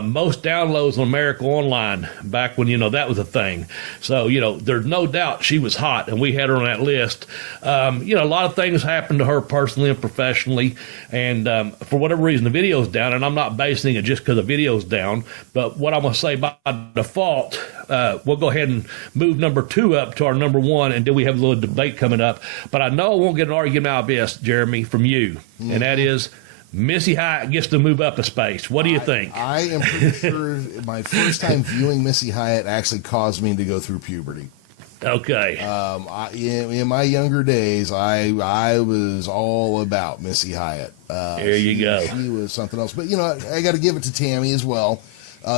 most downloads on America Online back when, that was a thing. So, there's no doubt she was hot, and we had her on that list. A lot of things happened to her personally and professionally, and for whatever reason, the video's down, and I'm not basing it just because the video's down, but what I'm going to say by default, we'll go ahead and move number 2 up to our number 1, and then we have a little debate coming up. But I know I won't get an argument out of this, Jeremy, from you, and that is Missy Hyatt gets to move up a space. What do you think? I am pretty sure my first time viewing Missy Hyatt actually caused me to go through puberty. Okay. In my younger days, I was all about Missy Hyatt. There you go. She was something else. But, I got to give it to Tammy as well.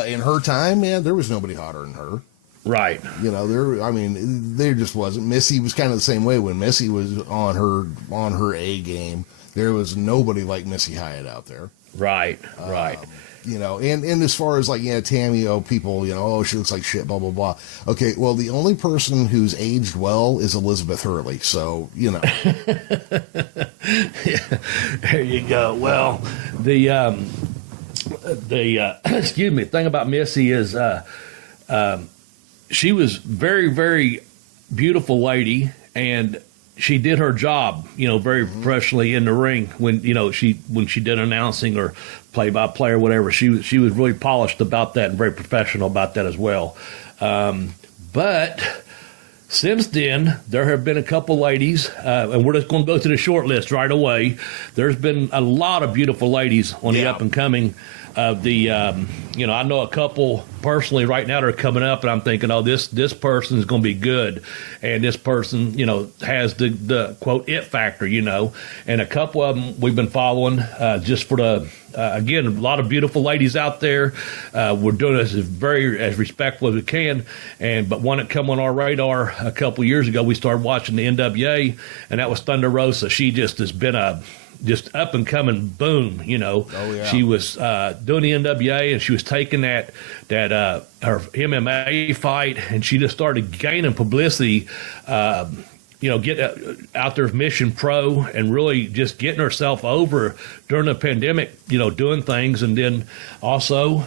In her time, man, there was nobody hotter than her. Right. There just wasn't. Missy was kind of the same way. When Missy was on her A game, there was nobody like Missy Hyatt out there. Right. And as far as Tammy, people, she looks like shit, blah, blah, blah. Okay, well, the only person who's aged well is Elizabeth Hurley. So, Yeah, there you go. Well, the excuse me, thing about Missy is she was very, very beautiful lady, and she did her job, very professionally in the ring when she did announcing or play-by-play or whatever. She was really polished about that and very professional about that as well. But since then, there have been a couple ladies, and we're just going to go to the short list right away. There's been a lot of beautiful ladies on the up and coming. I know a couple personally right now that are coming up, and I'm thinking, oh, this person is going to be good, and this person, has the quote it factor, and a couple of them we've been following just for the. Again, a lot of beautiful ladies out there. We're doing this as respectful as we can. But one that come on our radar a couple years ago, we started watching the NWA, and that was Thunder Rosa. She just has been just up and coming boom. Oh, yeah. She was doing the NWA, and she was taking that her MMA fight, and she just started gaining publicity. Get out there Mission Pro and really just getting herself over during the pandemic, doing things. And then also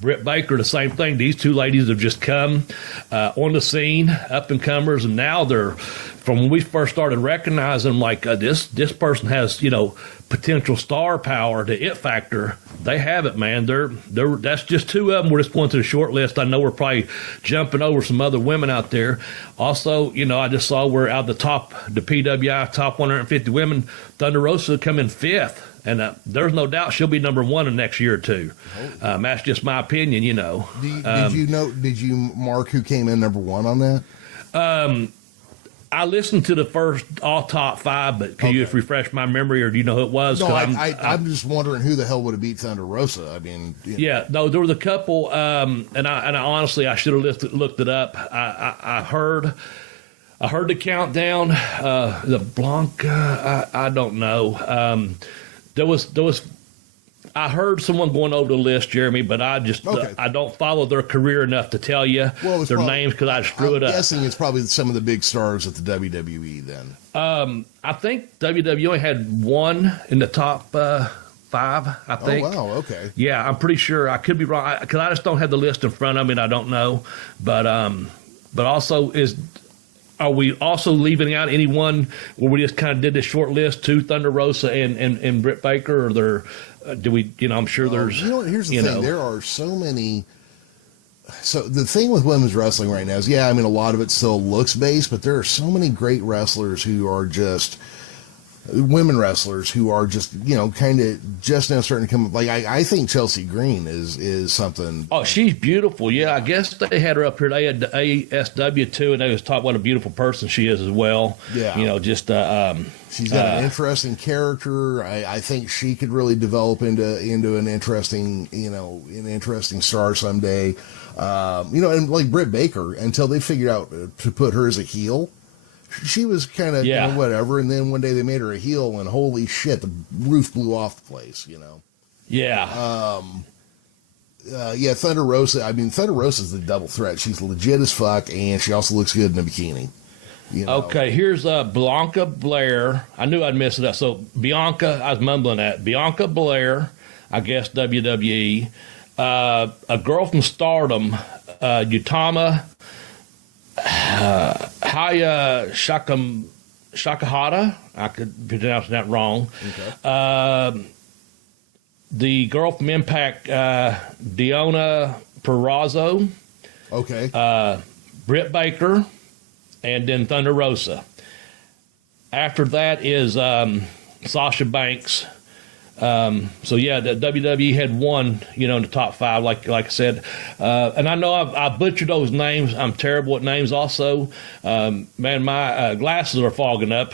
Britt Baker, the same thing. These two ladies have just come on the scene, up and comers, and now they're, from when we first started recognizing them, like this person has, potential star power, the it factor. They have it, man. They're that's just two of them. We're just going to the short list. I know we're probably jumping over some other women out there. Also, I just saw we're out the PWI top 150 women. Thunder Rosa come in 5th, and there's no doubt she'll be number 1 in the next year or two. That's just my opinion, Did you mark who came in number 1 on that? I listened to the first all top 5, but can you just refresh my memory, or do you know who it was? No, I'm just wondering who the hell would have beat Thunder Rosa. I mean, yeah, no, there was a couple, and I honestly I should have looked it up. I heard the countdown. The Blanca, I don't know. There was. I heard someone going over the list, Jeremy, but I just I don't follow their career enough to tell you their names because I screw it up. I'm guessing it's probably some of the big stars at the WWE then. I think WWE had 1 in the top 5, I think. Oh, wow, okay. Yeah, I'm pretty sure. I could be wrong because I just don't have the list in front of me and I don't know. But also are we also leaving out anyone where we just kind of did this short list to Thunder Rosa and Britt Baker, or there? Do we? I'm sure there's. Here's the thing. There are so many. So the thing with women's wrestling right now is, a lot of it still looks based, but there are so many great wrestlers who are just women wrestlers who are just kind of just now starting to come. Like I think Chelsea Green is something. Oh, she's beautiful. Yeah, I guess they had her up here. They had the ASW too, and they was talking what a beautiful person she is as well. Yeah, she's got an interesting character. I think she could really develop into an interesting star someday. And like Britt Baker, until they figured out to put her as a heel. She was kind of whatever, and then one day they made her a heel, and holy shit, the roof blew off the place, Yeah. Thunder Rosa. I mean, Thunder Rosa's the double threat. She's legit as fuck, and she also looks good in a bikini. Okay, here's Bianca Blair. I knew I'd mess it up. So Bianca, I was mumbling that. Bianca Blair, I guess WWE. A girl from Stardom, Utama Haya Shakahata. I could be pronouncing that wrong. Okay. The girl from Impact, Diona Perazzo. Okay. Britt Baker, and then Thunder Rosa. After that is Sasha Banks. The WWE had 1, in the top 5, like I said. And I know I butchered those names. I'm terrible at names also. Man, my glasses are fogging up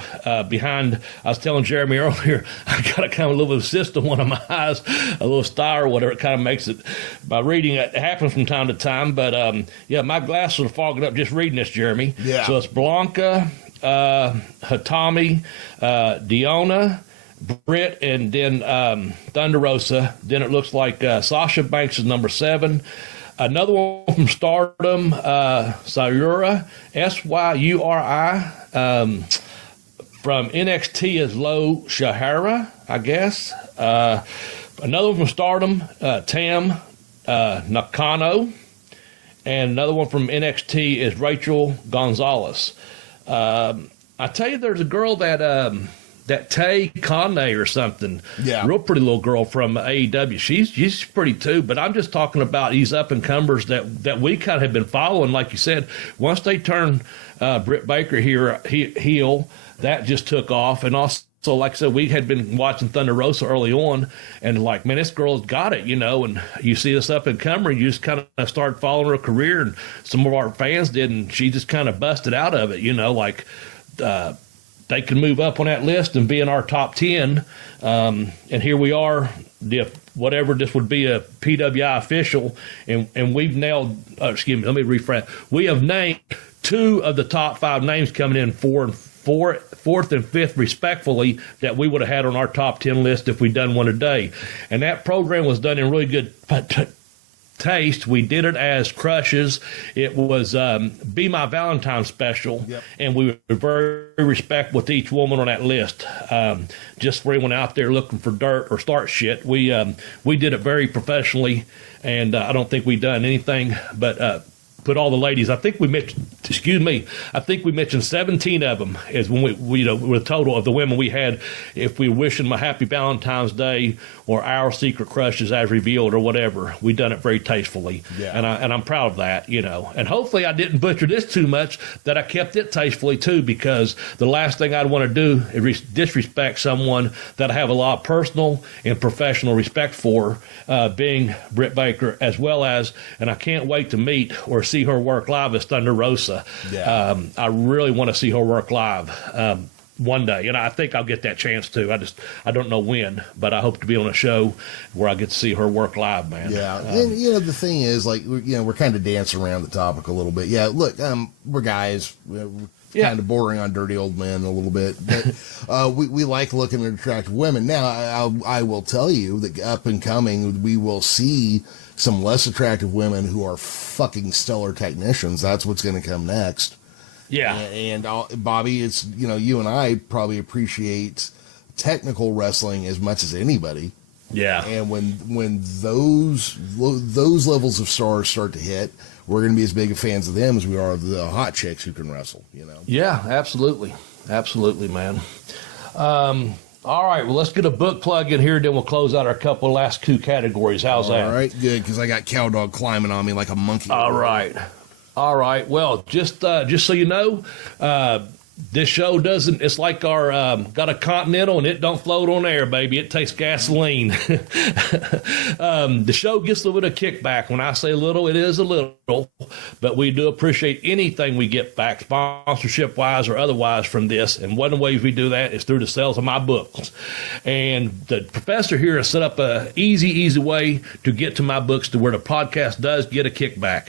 behind. I was telling Jeremy earlier, I got a kind of a little bit of cyst on one of my eyes, a little sty or whatever. It kind of makes it, by reading it happens from time to time. But, my glasses are fogging up just reading this, Jeremy. Yeah. So it's Blanca, Hatami, Diona, Britt, and then Thunder Rosa. Then it looks like Sasha Banks is number 7. Another one from Stardom, Sayuri, Syuri. From NXT is Lo Shahara, I guess. Another one from Stardom, Tam Nakano. And another one from NXT is Rachel Gonzalez. I tell you, there's a girl that that Tay Conde or something. Yeah. Real pretty little girl from AEW. She's pretty too, but I'm just talking about these up-and-comers that we kind of have been following. Like you said, once they turn Britt Baker heel, that just took off. And also, like I said, we had been watching Thunder Rosa early on, and like, man, this girl's got it, and you see this up-and-comer, you just kind of start following her career, and some of our fans did, and she just kind of busted out of it, like they can move up on that list and be in our top 10, and here we are, whatever this would be a PWI official, and we've nailed, excuse me, let me rephrase, we have named 2 of the top 5 names coming in, fourth and fifth respectfully, that we would have had on our top 10 list if we'd done one a day. And that program was done in really good taste. We did it as crushes. It was Be My Valentine special. Yep. And we were very respectful with each woman on that list. Just for anyone out there looking for dirt or start shit, we did it very professionally, and I don't think we done anything but put all the ladies. I think we mentioned 17 of them is when we were the total of the women we had. If we wishing them a happy Valentine's Day or our secret crushes as revealed or whatever, we done it very tastefully. Yeah. And I'm proud of that, And hopefully I didn't butcher this too much, that I kept it tastefully too, because the last thing I'd want to do is disrespect someone that I have a lot of personal and professional respect for, being Britt Baker, as well as, and I can't wait to meet or see her work live as Thunder Rosa. Yeah. I really want to see her work live one day, and I think I'll get that chance too. I don't know when, but I hope to be on a show where I get to see her work live, man. Yeah, and the thing is, like, we're kind of dancing around the topic a little bit. Yeah, look, we're guys. We're kind of bordering on dirty old men a little bit, but we like looking at attractive women. Now, I will tell you that up and coming, we will see some less attractive women who are fucking stellar technicians. That's what's going to come next. Yeah. And Bobby, it's, you and I probably appreciate technical wrestling as much as anybody. Yeah. And when those levels of stars start to hit, we're going to be as big of fans of them as we are of the hot chicks who can wrestle, Yeah, absolutely. Absolutely, man. All right, well, let's get a book plug in here, then we'll close out our last 2 categories. How's that? All right, good, because I got Cowdog climbing on me like a monkey. All right. Well, just so you know, this show doesn't, it's like our, got a Continental and it don't float on air, baby. It takes gasoline. The show gets a little bit of kickback. When I say little, it is a little, but we do appreciate anything we get back, sponsorship wise or otherwise, from this. And one of the ways we do that is through the sales of my books. And the professor here has set up a easy way to get to my books to where the podcast does get a kickback.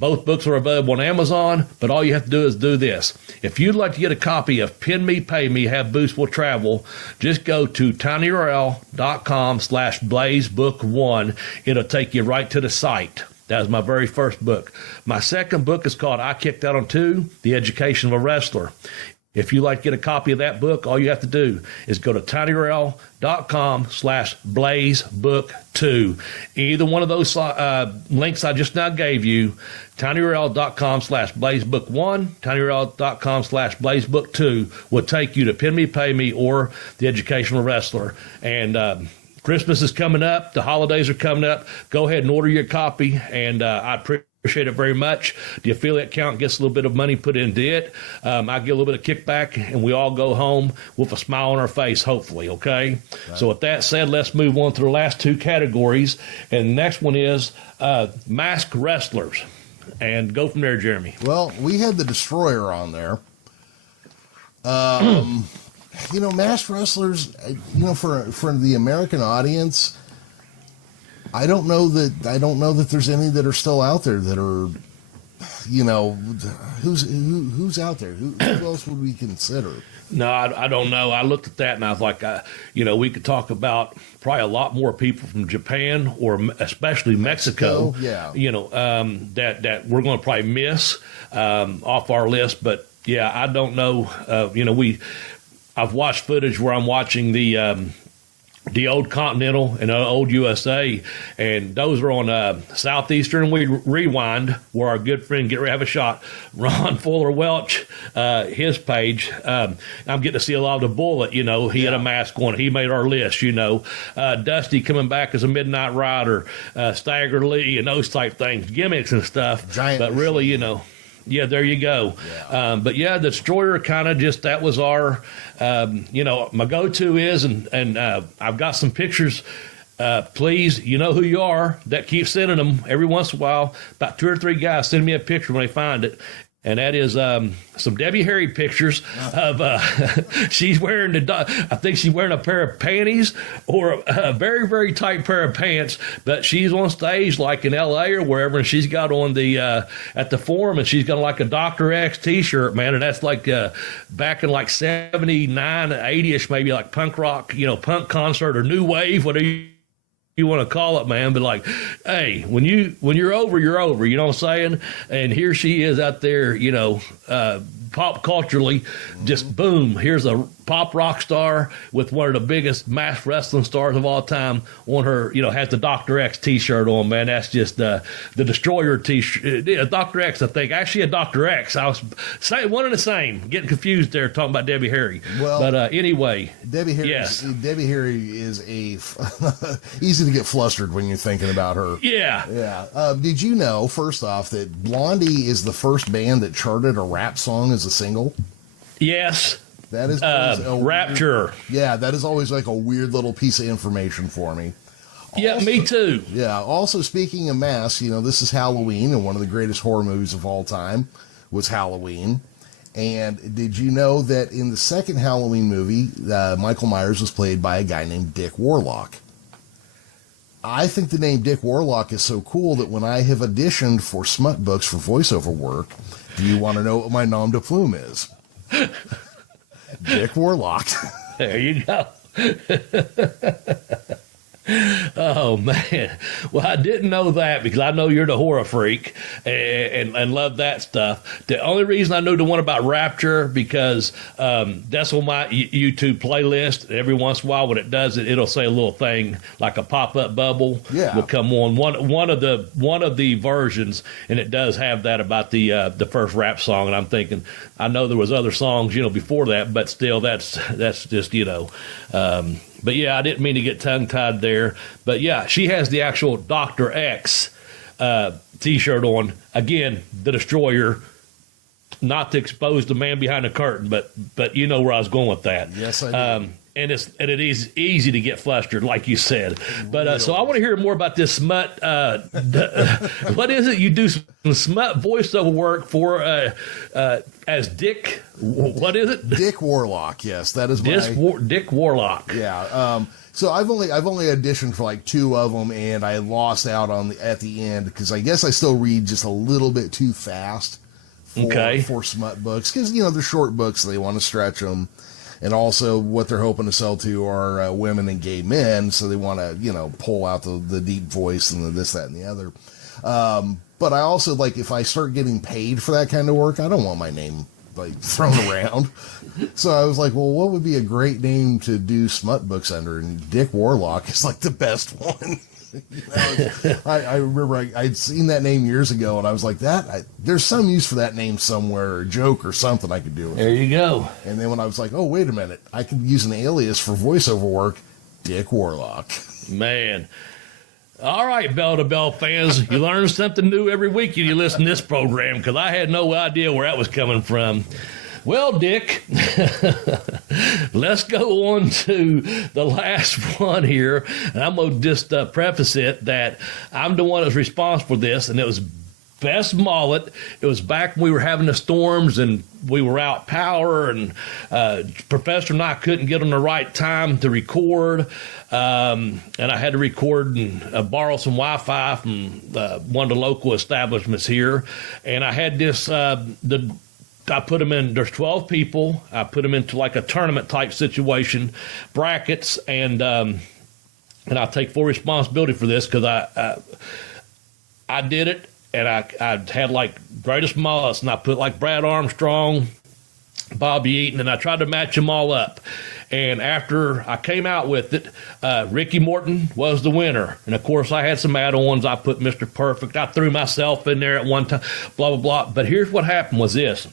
Both books are available on Amazon, but all you have to do is do this. If you'd like to get a copy of Pin Me, Pay Me, Have Boost Will Travel, just go to tinyurl.com/blazebook1. It'll take you right to the site. That was my very first book. My second book is called I Kicked Out on 2, The Education of a Wrestler. If you'd like to get a copy of that book, all you have to do is go to tinyurl.com/blazebook2. Either one of those links I just now gave you, tinyurl.com/blazebook1, tinyurl.com/blazebook2 will take you to Pin Me, Pay Me, or The Educational Wrestler. And Christmas is coming up. The holidays are coming up. Go ahead and order your copy, and I appreciate it very much. The affiliate account gets a little bit of money put into it. I get a little bit of kickback, and we all go home with a smile on our face, hopefully, okay? Right. So with that said, let's move on to the last 2 categories. And the next one is masked wrestlers. And go from there, Jeremy. Well, we had the Destroyer on there. Masked wrestlers, for the American audience, I don't know that there's any that are still out there that are, who's out there? Who else would we consider? No, I don't know. I looked at that and I was like, we could talk about probably a lot more people from Japan or especially Mexico. Yeah. That we're going to probably miss off our list. But yeah, I don't know. I've watched footage where I'm watching the the old Continental and the old USA, and those are on Southeastern Rewind, where our good friend Get Ready to Have a Shot, Ron Fuller Welch, his page. I'm getting to see a lot of the Bullet. He had a mask on. He made our list. Dusty coming back as a Midnight Rider, Stagger Lee, and those type things, gimmicks and stuff. Giant but really, yeah, there you go. Yeah. But yeah, the Destroyer kind of just, that was our, my go-to is, and I've got some pictures. Please, you know who you are, that keeps sending them every once in a while. About 2 or 3 guys send me a picture when they find it. And that is some Debbie Harry pictures of she's wearing I think she's wearing a pair of panties or a very, very tight pair of pants, but she's on stage like in LA or wherever, and she's got on the at the Forum, and she's got like a Dr. X t-shirt, man, and that's like back in like 79, 80ish, maybe like punk rock, punk concert or new wave, whatever you want to call it, man. But like, hey, when you're over, you're over, you know what I'm saying? And here she is out there, pop culturally, just boom, here's a pop rock star with one of the biggest mass wrestling stars of all time on her, has the Dr. X t-shirt on, man. That's just the Destroyer t-shirt. Dr. X, I think. Actually, a Dr. X. I was saying one and the same. Getting confused there talking about Debbie Harry. Well, but anyway. Debbie Harry, yes. Debbie Harry is easy to get flustered when you're thinking about her. Yeah. Yeah. Did you know, first off, that Blondie is the first band that charted a rap song as a single? Yes. That is Rapture. That is always like a weird little piece of information for me. Yeah, also, me too. Yeah. Also, speaking of masks, this is Halloween, and one of the greatest horror movies of all time was Halloween. And did you know that in the second Halloween movie, Michael Myers was played by a guy named Dick Warlock? I think the name Dick Warlock is so cool that when I have auditioned for smut books for voiceover work, do you want to know what my nom de plume is? Dick Warlock. There you go. Oh, man. Well, I didn't know that because I know you're the horror freak and love that stuff. The only reason I knew the one about Rapture because that's on my YouTube playlist. Every once in a while when it does it, it'll say a little thing like a pop-up bubble will come on one of the versions, and it does have that about the first rap song. And I'm thinking, I know there was other songs, before that, but still that's just, but yeah, I didn't mean to get tongue-tied there. But yeah, she has the actual Dr. X t-shirt on. Again, the Destroyer. Not to expose the man behind the curtain, but you know where I was going with that. Yes, I do. And it is easy to get flustered, like you said. But so I want to hear more about this smut. What is it? You do some smut voiceover work for as Dick. What is it? Dick Warlock. Yes, that is my Dick Warlock. Yeah. So I've only auditioned for like 2 of them, and I lost out at the end because I guess I still read just a little bit too fast for smut books because they're short books, so they want to stretch them. And also what they're hoping to sell to are women and gay men, so they want to, pull out the deep voice and the this, that, and the other. But I also, if I start getting paid for that kind of work, I don't want my name, thrown around. So I was like, well, what would be a great name to do smut books under? And Dick Warlock is, the best one. I remember I'd seen that name years ago, and I was like, there's some use for that name somewhere, or a joke or something I could do with it. There you go. And then when I was like, oh, wait a minute, I could use an alias for voiceover work, Dick Warlock. Man. All right, Bell to Bell fans, you learn something new every week when you listen to this program, because I had no idea where that was coming from. Well, Dick, let's go on to the last one here. And I'm going to just preface it that I'm the one that's responsible for this, and it was Best Mullet. It was back when we were having the storms and we were out power, and Professor and I couldn't get on the right time to record. And I had to record and borrow some Wi-Fi from one of the local establishments here. And I had this, I put them in, there's 12 people. I put them into a tournament type situation, brackets, and I take full responsibility for this because I did it, and I had greatest mullets, and I put Brad Armstrong, Bobby Eaton, and I tried to match them all up. And after I came out with it, Ricky Morton was the winner. And of course, I had some add-ons. I put Mr. Perfect. I threw myself in there at one time, blah, blah, blah. But here's what happened was this.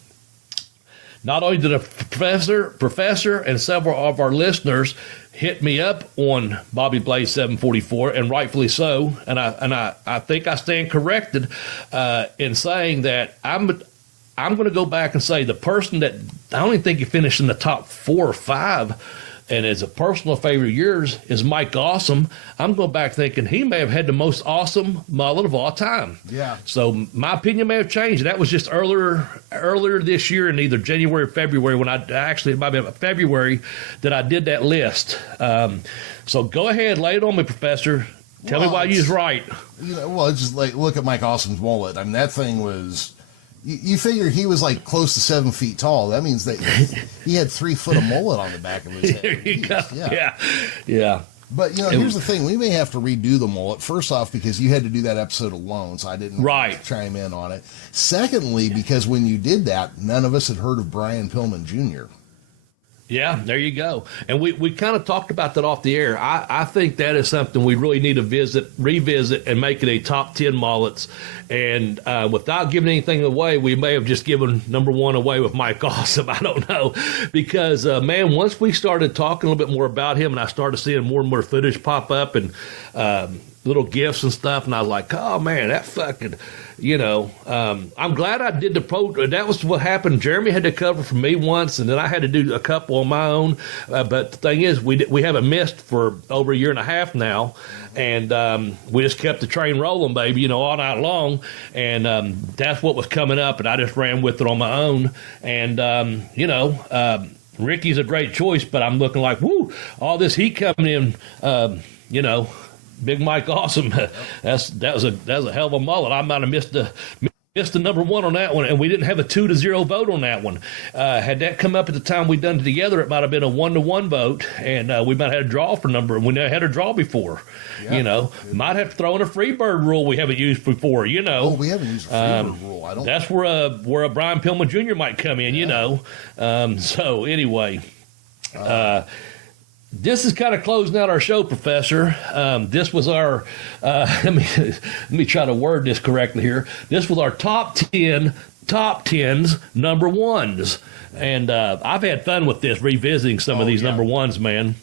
Not only did a professor and several of our listeners hit me up on Bobby Blaze 744, and rightfully so. And I think I stand corrected in saying that I'm going to go back and say the person that I don't even think he finished in the top 4 or 5, and is a personal favorite of yours, is Mike Awesome. I'm going back thinking he may have had the most awesome mullet of all time. Yeah. So my opinion may have changed. That was just earlier this year in either January or February when it might be February that I did that list. So go ahead, lay it on me, Professor. Tell me why you was right. It's just like, look at Mike Awesome's mullet. I mean, that thing was... You figure he was like close to 7 feet tall. That means that he had 3 foot of mullet on the back of his head. There you go. Yeah. But, here's the thing. We may have to redo the mullet. First off, because you had to do that episode alone, so I didn't chime in on it. Secondly, because when you did that, none of us had heard of Brian Pillman Jr. Yeah, there you go. And we kind of talked about that off the air. I think that is something we really need to revisit, and make it a top 10 mullets. And without giving anything away, we may have just given number 1 away with Mike Awesome. I don't know. Because, man, once we started talking a little bit more about him, and I started seeing more and more footage pop up and little gifts and stuff, and I was like, oh, man, that fucking... I'm glad I did that was what happened. Jeremy had to cover for me once, and then I had to do a couple on my own. But the thing is, we haven't missed for over a year and a half now, and we just kept the train rolling, baby, all night long. And that's what was coming up, and I just ran with it on my own. And Ricky's a great choice, but I'm looking like, woo, all this heat coming in, Big Mike Awesome. That was a hell of a mullet. I might have missed the number 1 on that one, and we didn't have a 2-0 vote on that one. Had that come up at the time we done it together, it might have been a 1-1 vote, and we might have had a draw for number. We never had a draw before. Might have to throw in a free bird rule we haven't used before. Oh, we haven't used a free bird rule. I don't. That's where a Brian Pillman Jr. might come in. So anyway. This is kind of closing out our show, Professor. This was our, let me try to word this correctly here. This was our top 10's number 1's. And I've had fun with this, revisiting some of these number 1's, man.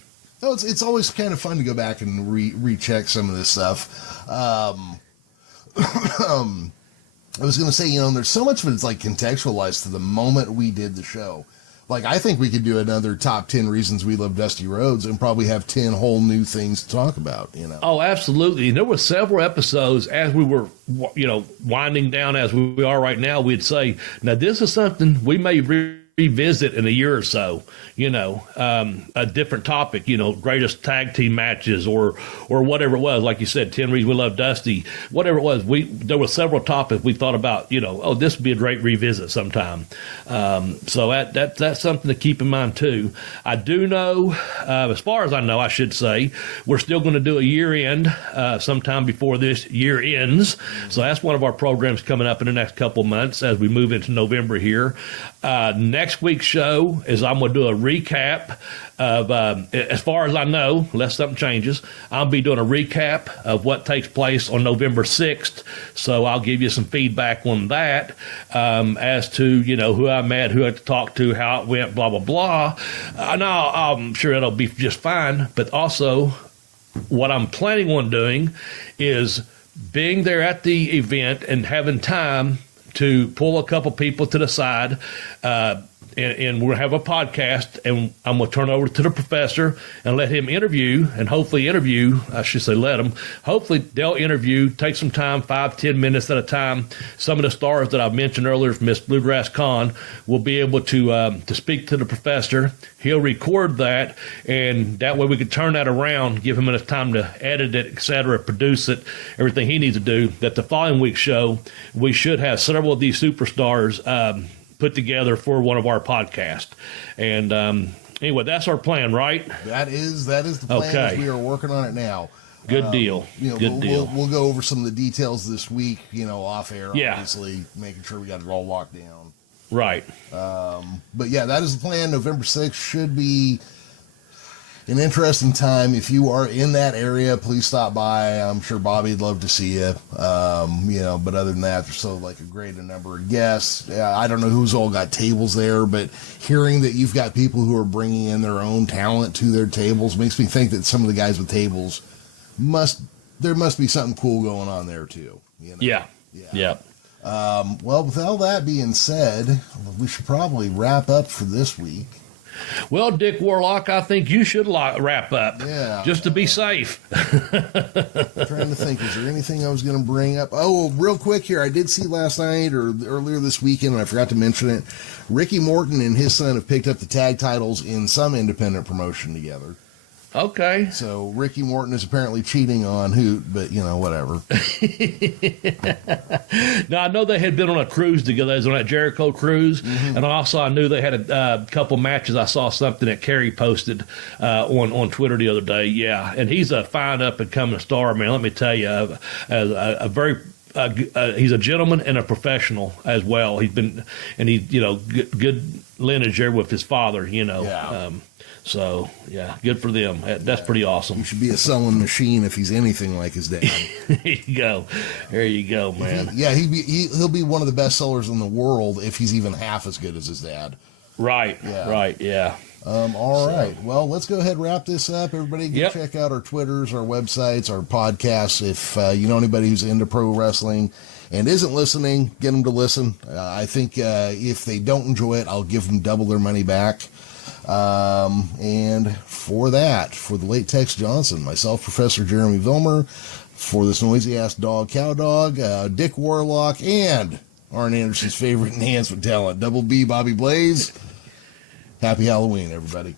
No, it's always kind of fun to go back and recheck some of this stuff. I was going to say, there's so much of it that's like contextualized to the moment we did the show. Like, I think we could do another top 10 reasons we love dusty roads and probably have 10 whole new things to talk about, Oh, absolutely. And there were several episodes as we were, winding down as we are right now, we'd say, now this is something we may revisit in a year or so, a different topic, greatest tag team matches or whatever it was. Like you said, 10 reasons we love Dusty, whatever it was. There were several topics we thought about, this would be a great revisit sometime. So that's something to keep in mind too. I do know, as far as I know, I should say, we're still going to do a year end sometime before this year ends. So that's one of our programs coming up in the next couple of months as we move into November here. Next week's show is I'm going to do a recap of, as far as I know, unless something changes, I'll be doing a recap of what takes place on November 6th. So I'll give you some feedback on that as to, who I met, who I had to talk to, how it went, blah, blah, blah. Now, I'm sure it'll be just fine. But also, what I'm planning on doing is being there at the event and having time to pull a couple people to the side, and we'll have a podcast, and I'm going to turn over to the professor and let him interview, and hopefully hopefully they'll interview, take some time, 5-10 minutes at a time. Some of the stars that I've mentioned earlier from Miss Bluegrass Con will be able to speak to the professor. He'll record that, and that way we can turn that around, give him enough time to edit it, etc., produce it, everything he needs to do. That the following week's show, we should have several of these superstars put together for one of our podcasts. And anyway, that's our plan, right? That is the plan. Okay. We are working on it now. Good deal. Good deal. We'll go over some of the details this week, off air, obviously, making sure we got it all locked down. Right. But yeah, that is the plan. November 6th should be an interesting time. If you are in that area, please stop by. I'm sure Bobby'd love to see you. But other than that, there's still like a great number of guests. I don't know who's all got tables there, but hearing that you've got people who are bringing in their own talent to their tables makes me think that some of the guys with tables there must be something cool going on there too. You know? Yeah. Well, with all that being said, we should probably wrap up for this week. Well, Dick Warlock, I think you should wrap up. Yeah. Just to be safe. Trying to think, is there anything I was going to bring up? Oh, real quick here. I did see last night or earlier this weekend, and I forgot to mention it. Ricky Morton and his son have picked up the tag titles in some independent promotion together. Okay. So Ricky Morton is apparently cheating on Hoot, but, whatever. Now, I know they had been on a cruise together. They was on that Jericho cruise. Mm-hmm. And also I knew they had a couple matches. I saw something that Kerry posted on Twitter the other day. Yeah. And he's a fine up-and-coming star, man. Let me tell you, he's a gentleman and a professional as well. He's been, and he's, good lineage there with his father, Yeah. So, yeah, good for them. That's pretty awesome. He should be a selling machine if he's anything like his dad. There you go, man. He'll be one of the best sellers in the world if he's even half as good as his dad. Right, yeah. All right. Well, let's go ahead and wrap this up. Everybody go check out our Twitters, our websites, our podcasts. If you know anybody who's into pro wrestling and isn't listening, get them to listen. I think if they don't enjoy it, I'll give them double their money back. And for the late Tex Johnson, myself, Professor Jeremy Vilmur, for this noisy-ass dog, Cow Dog, Dick Warlock, and Arn Anderson's favorite enhancement talent, Double B, Bobby Blaze. Happy Halloween, everybody.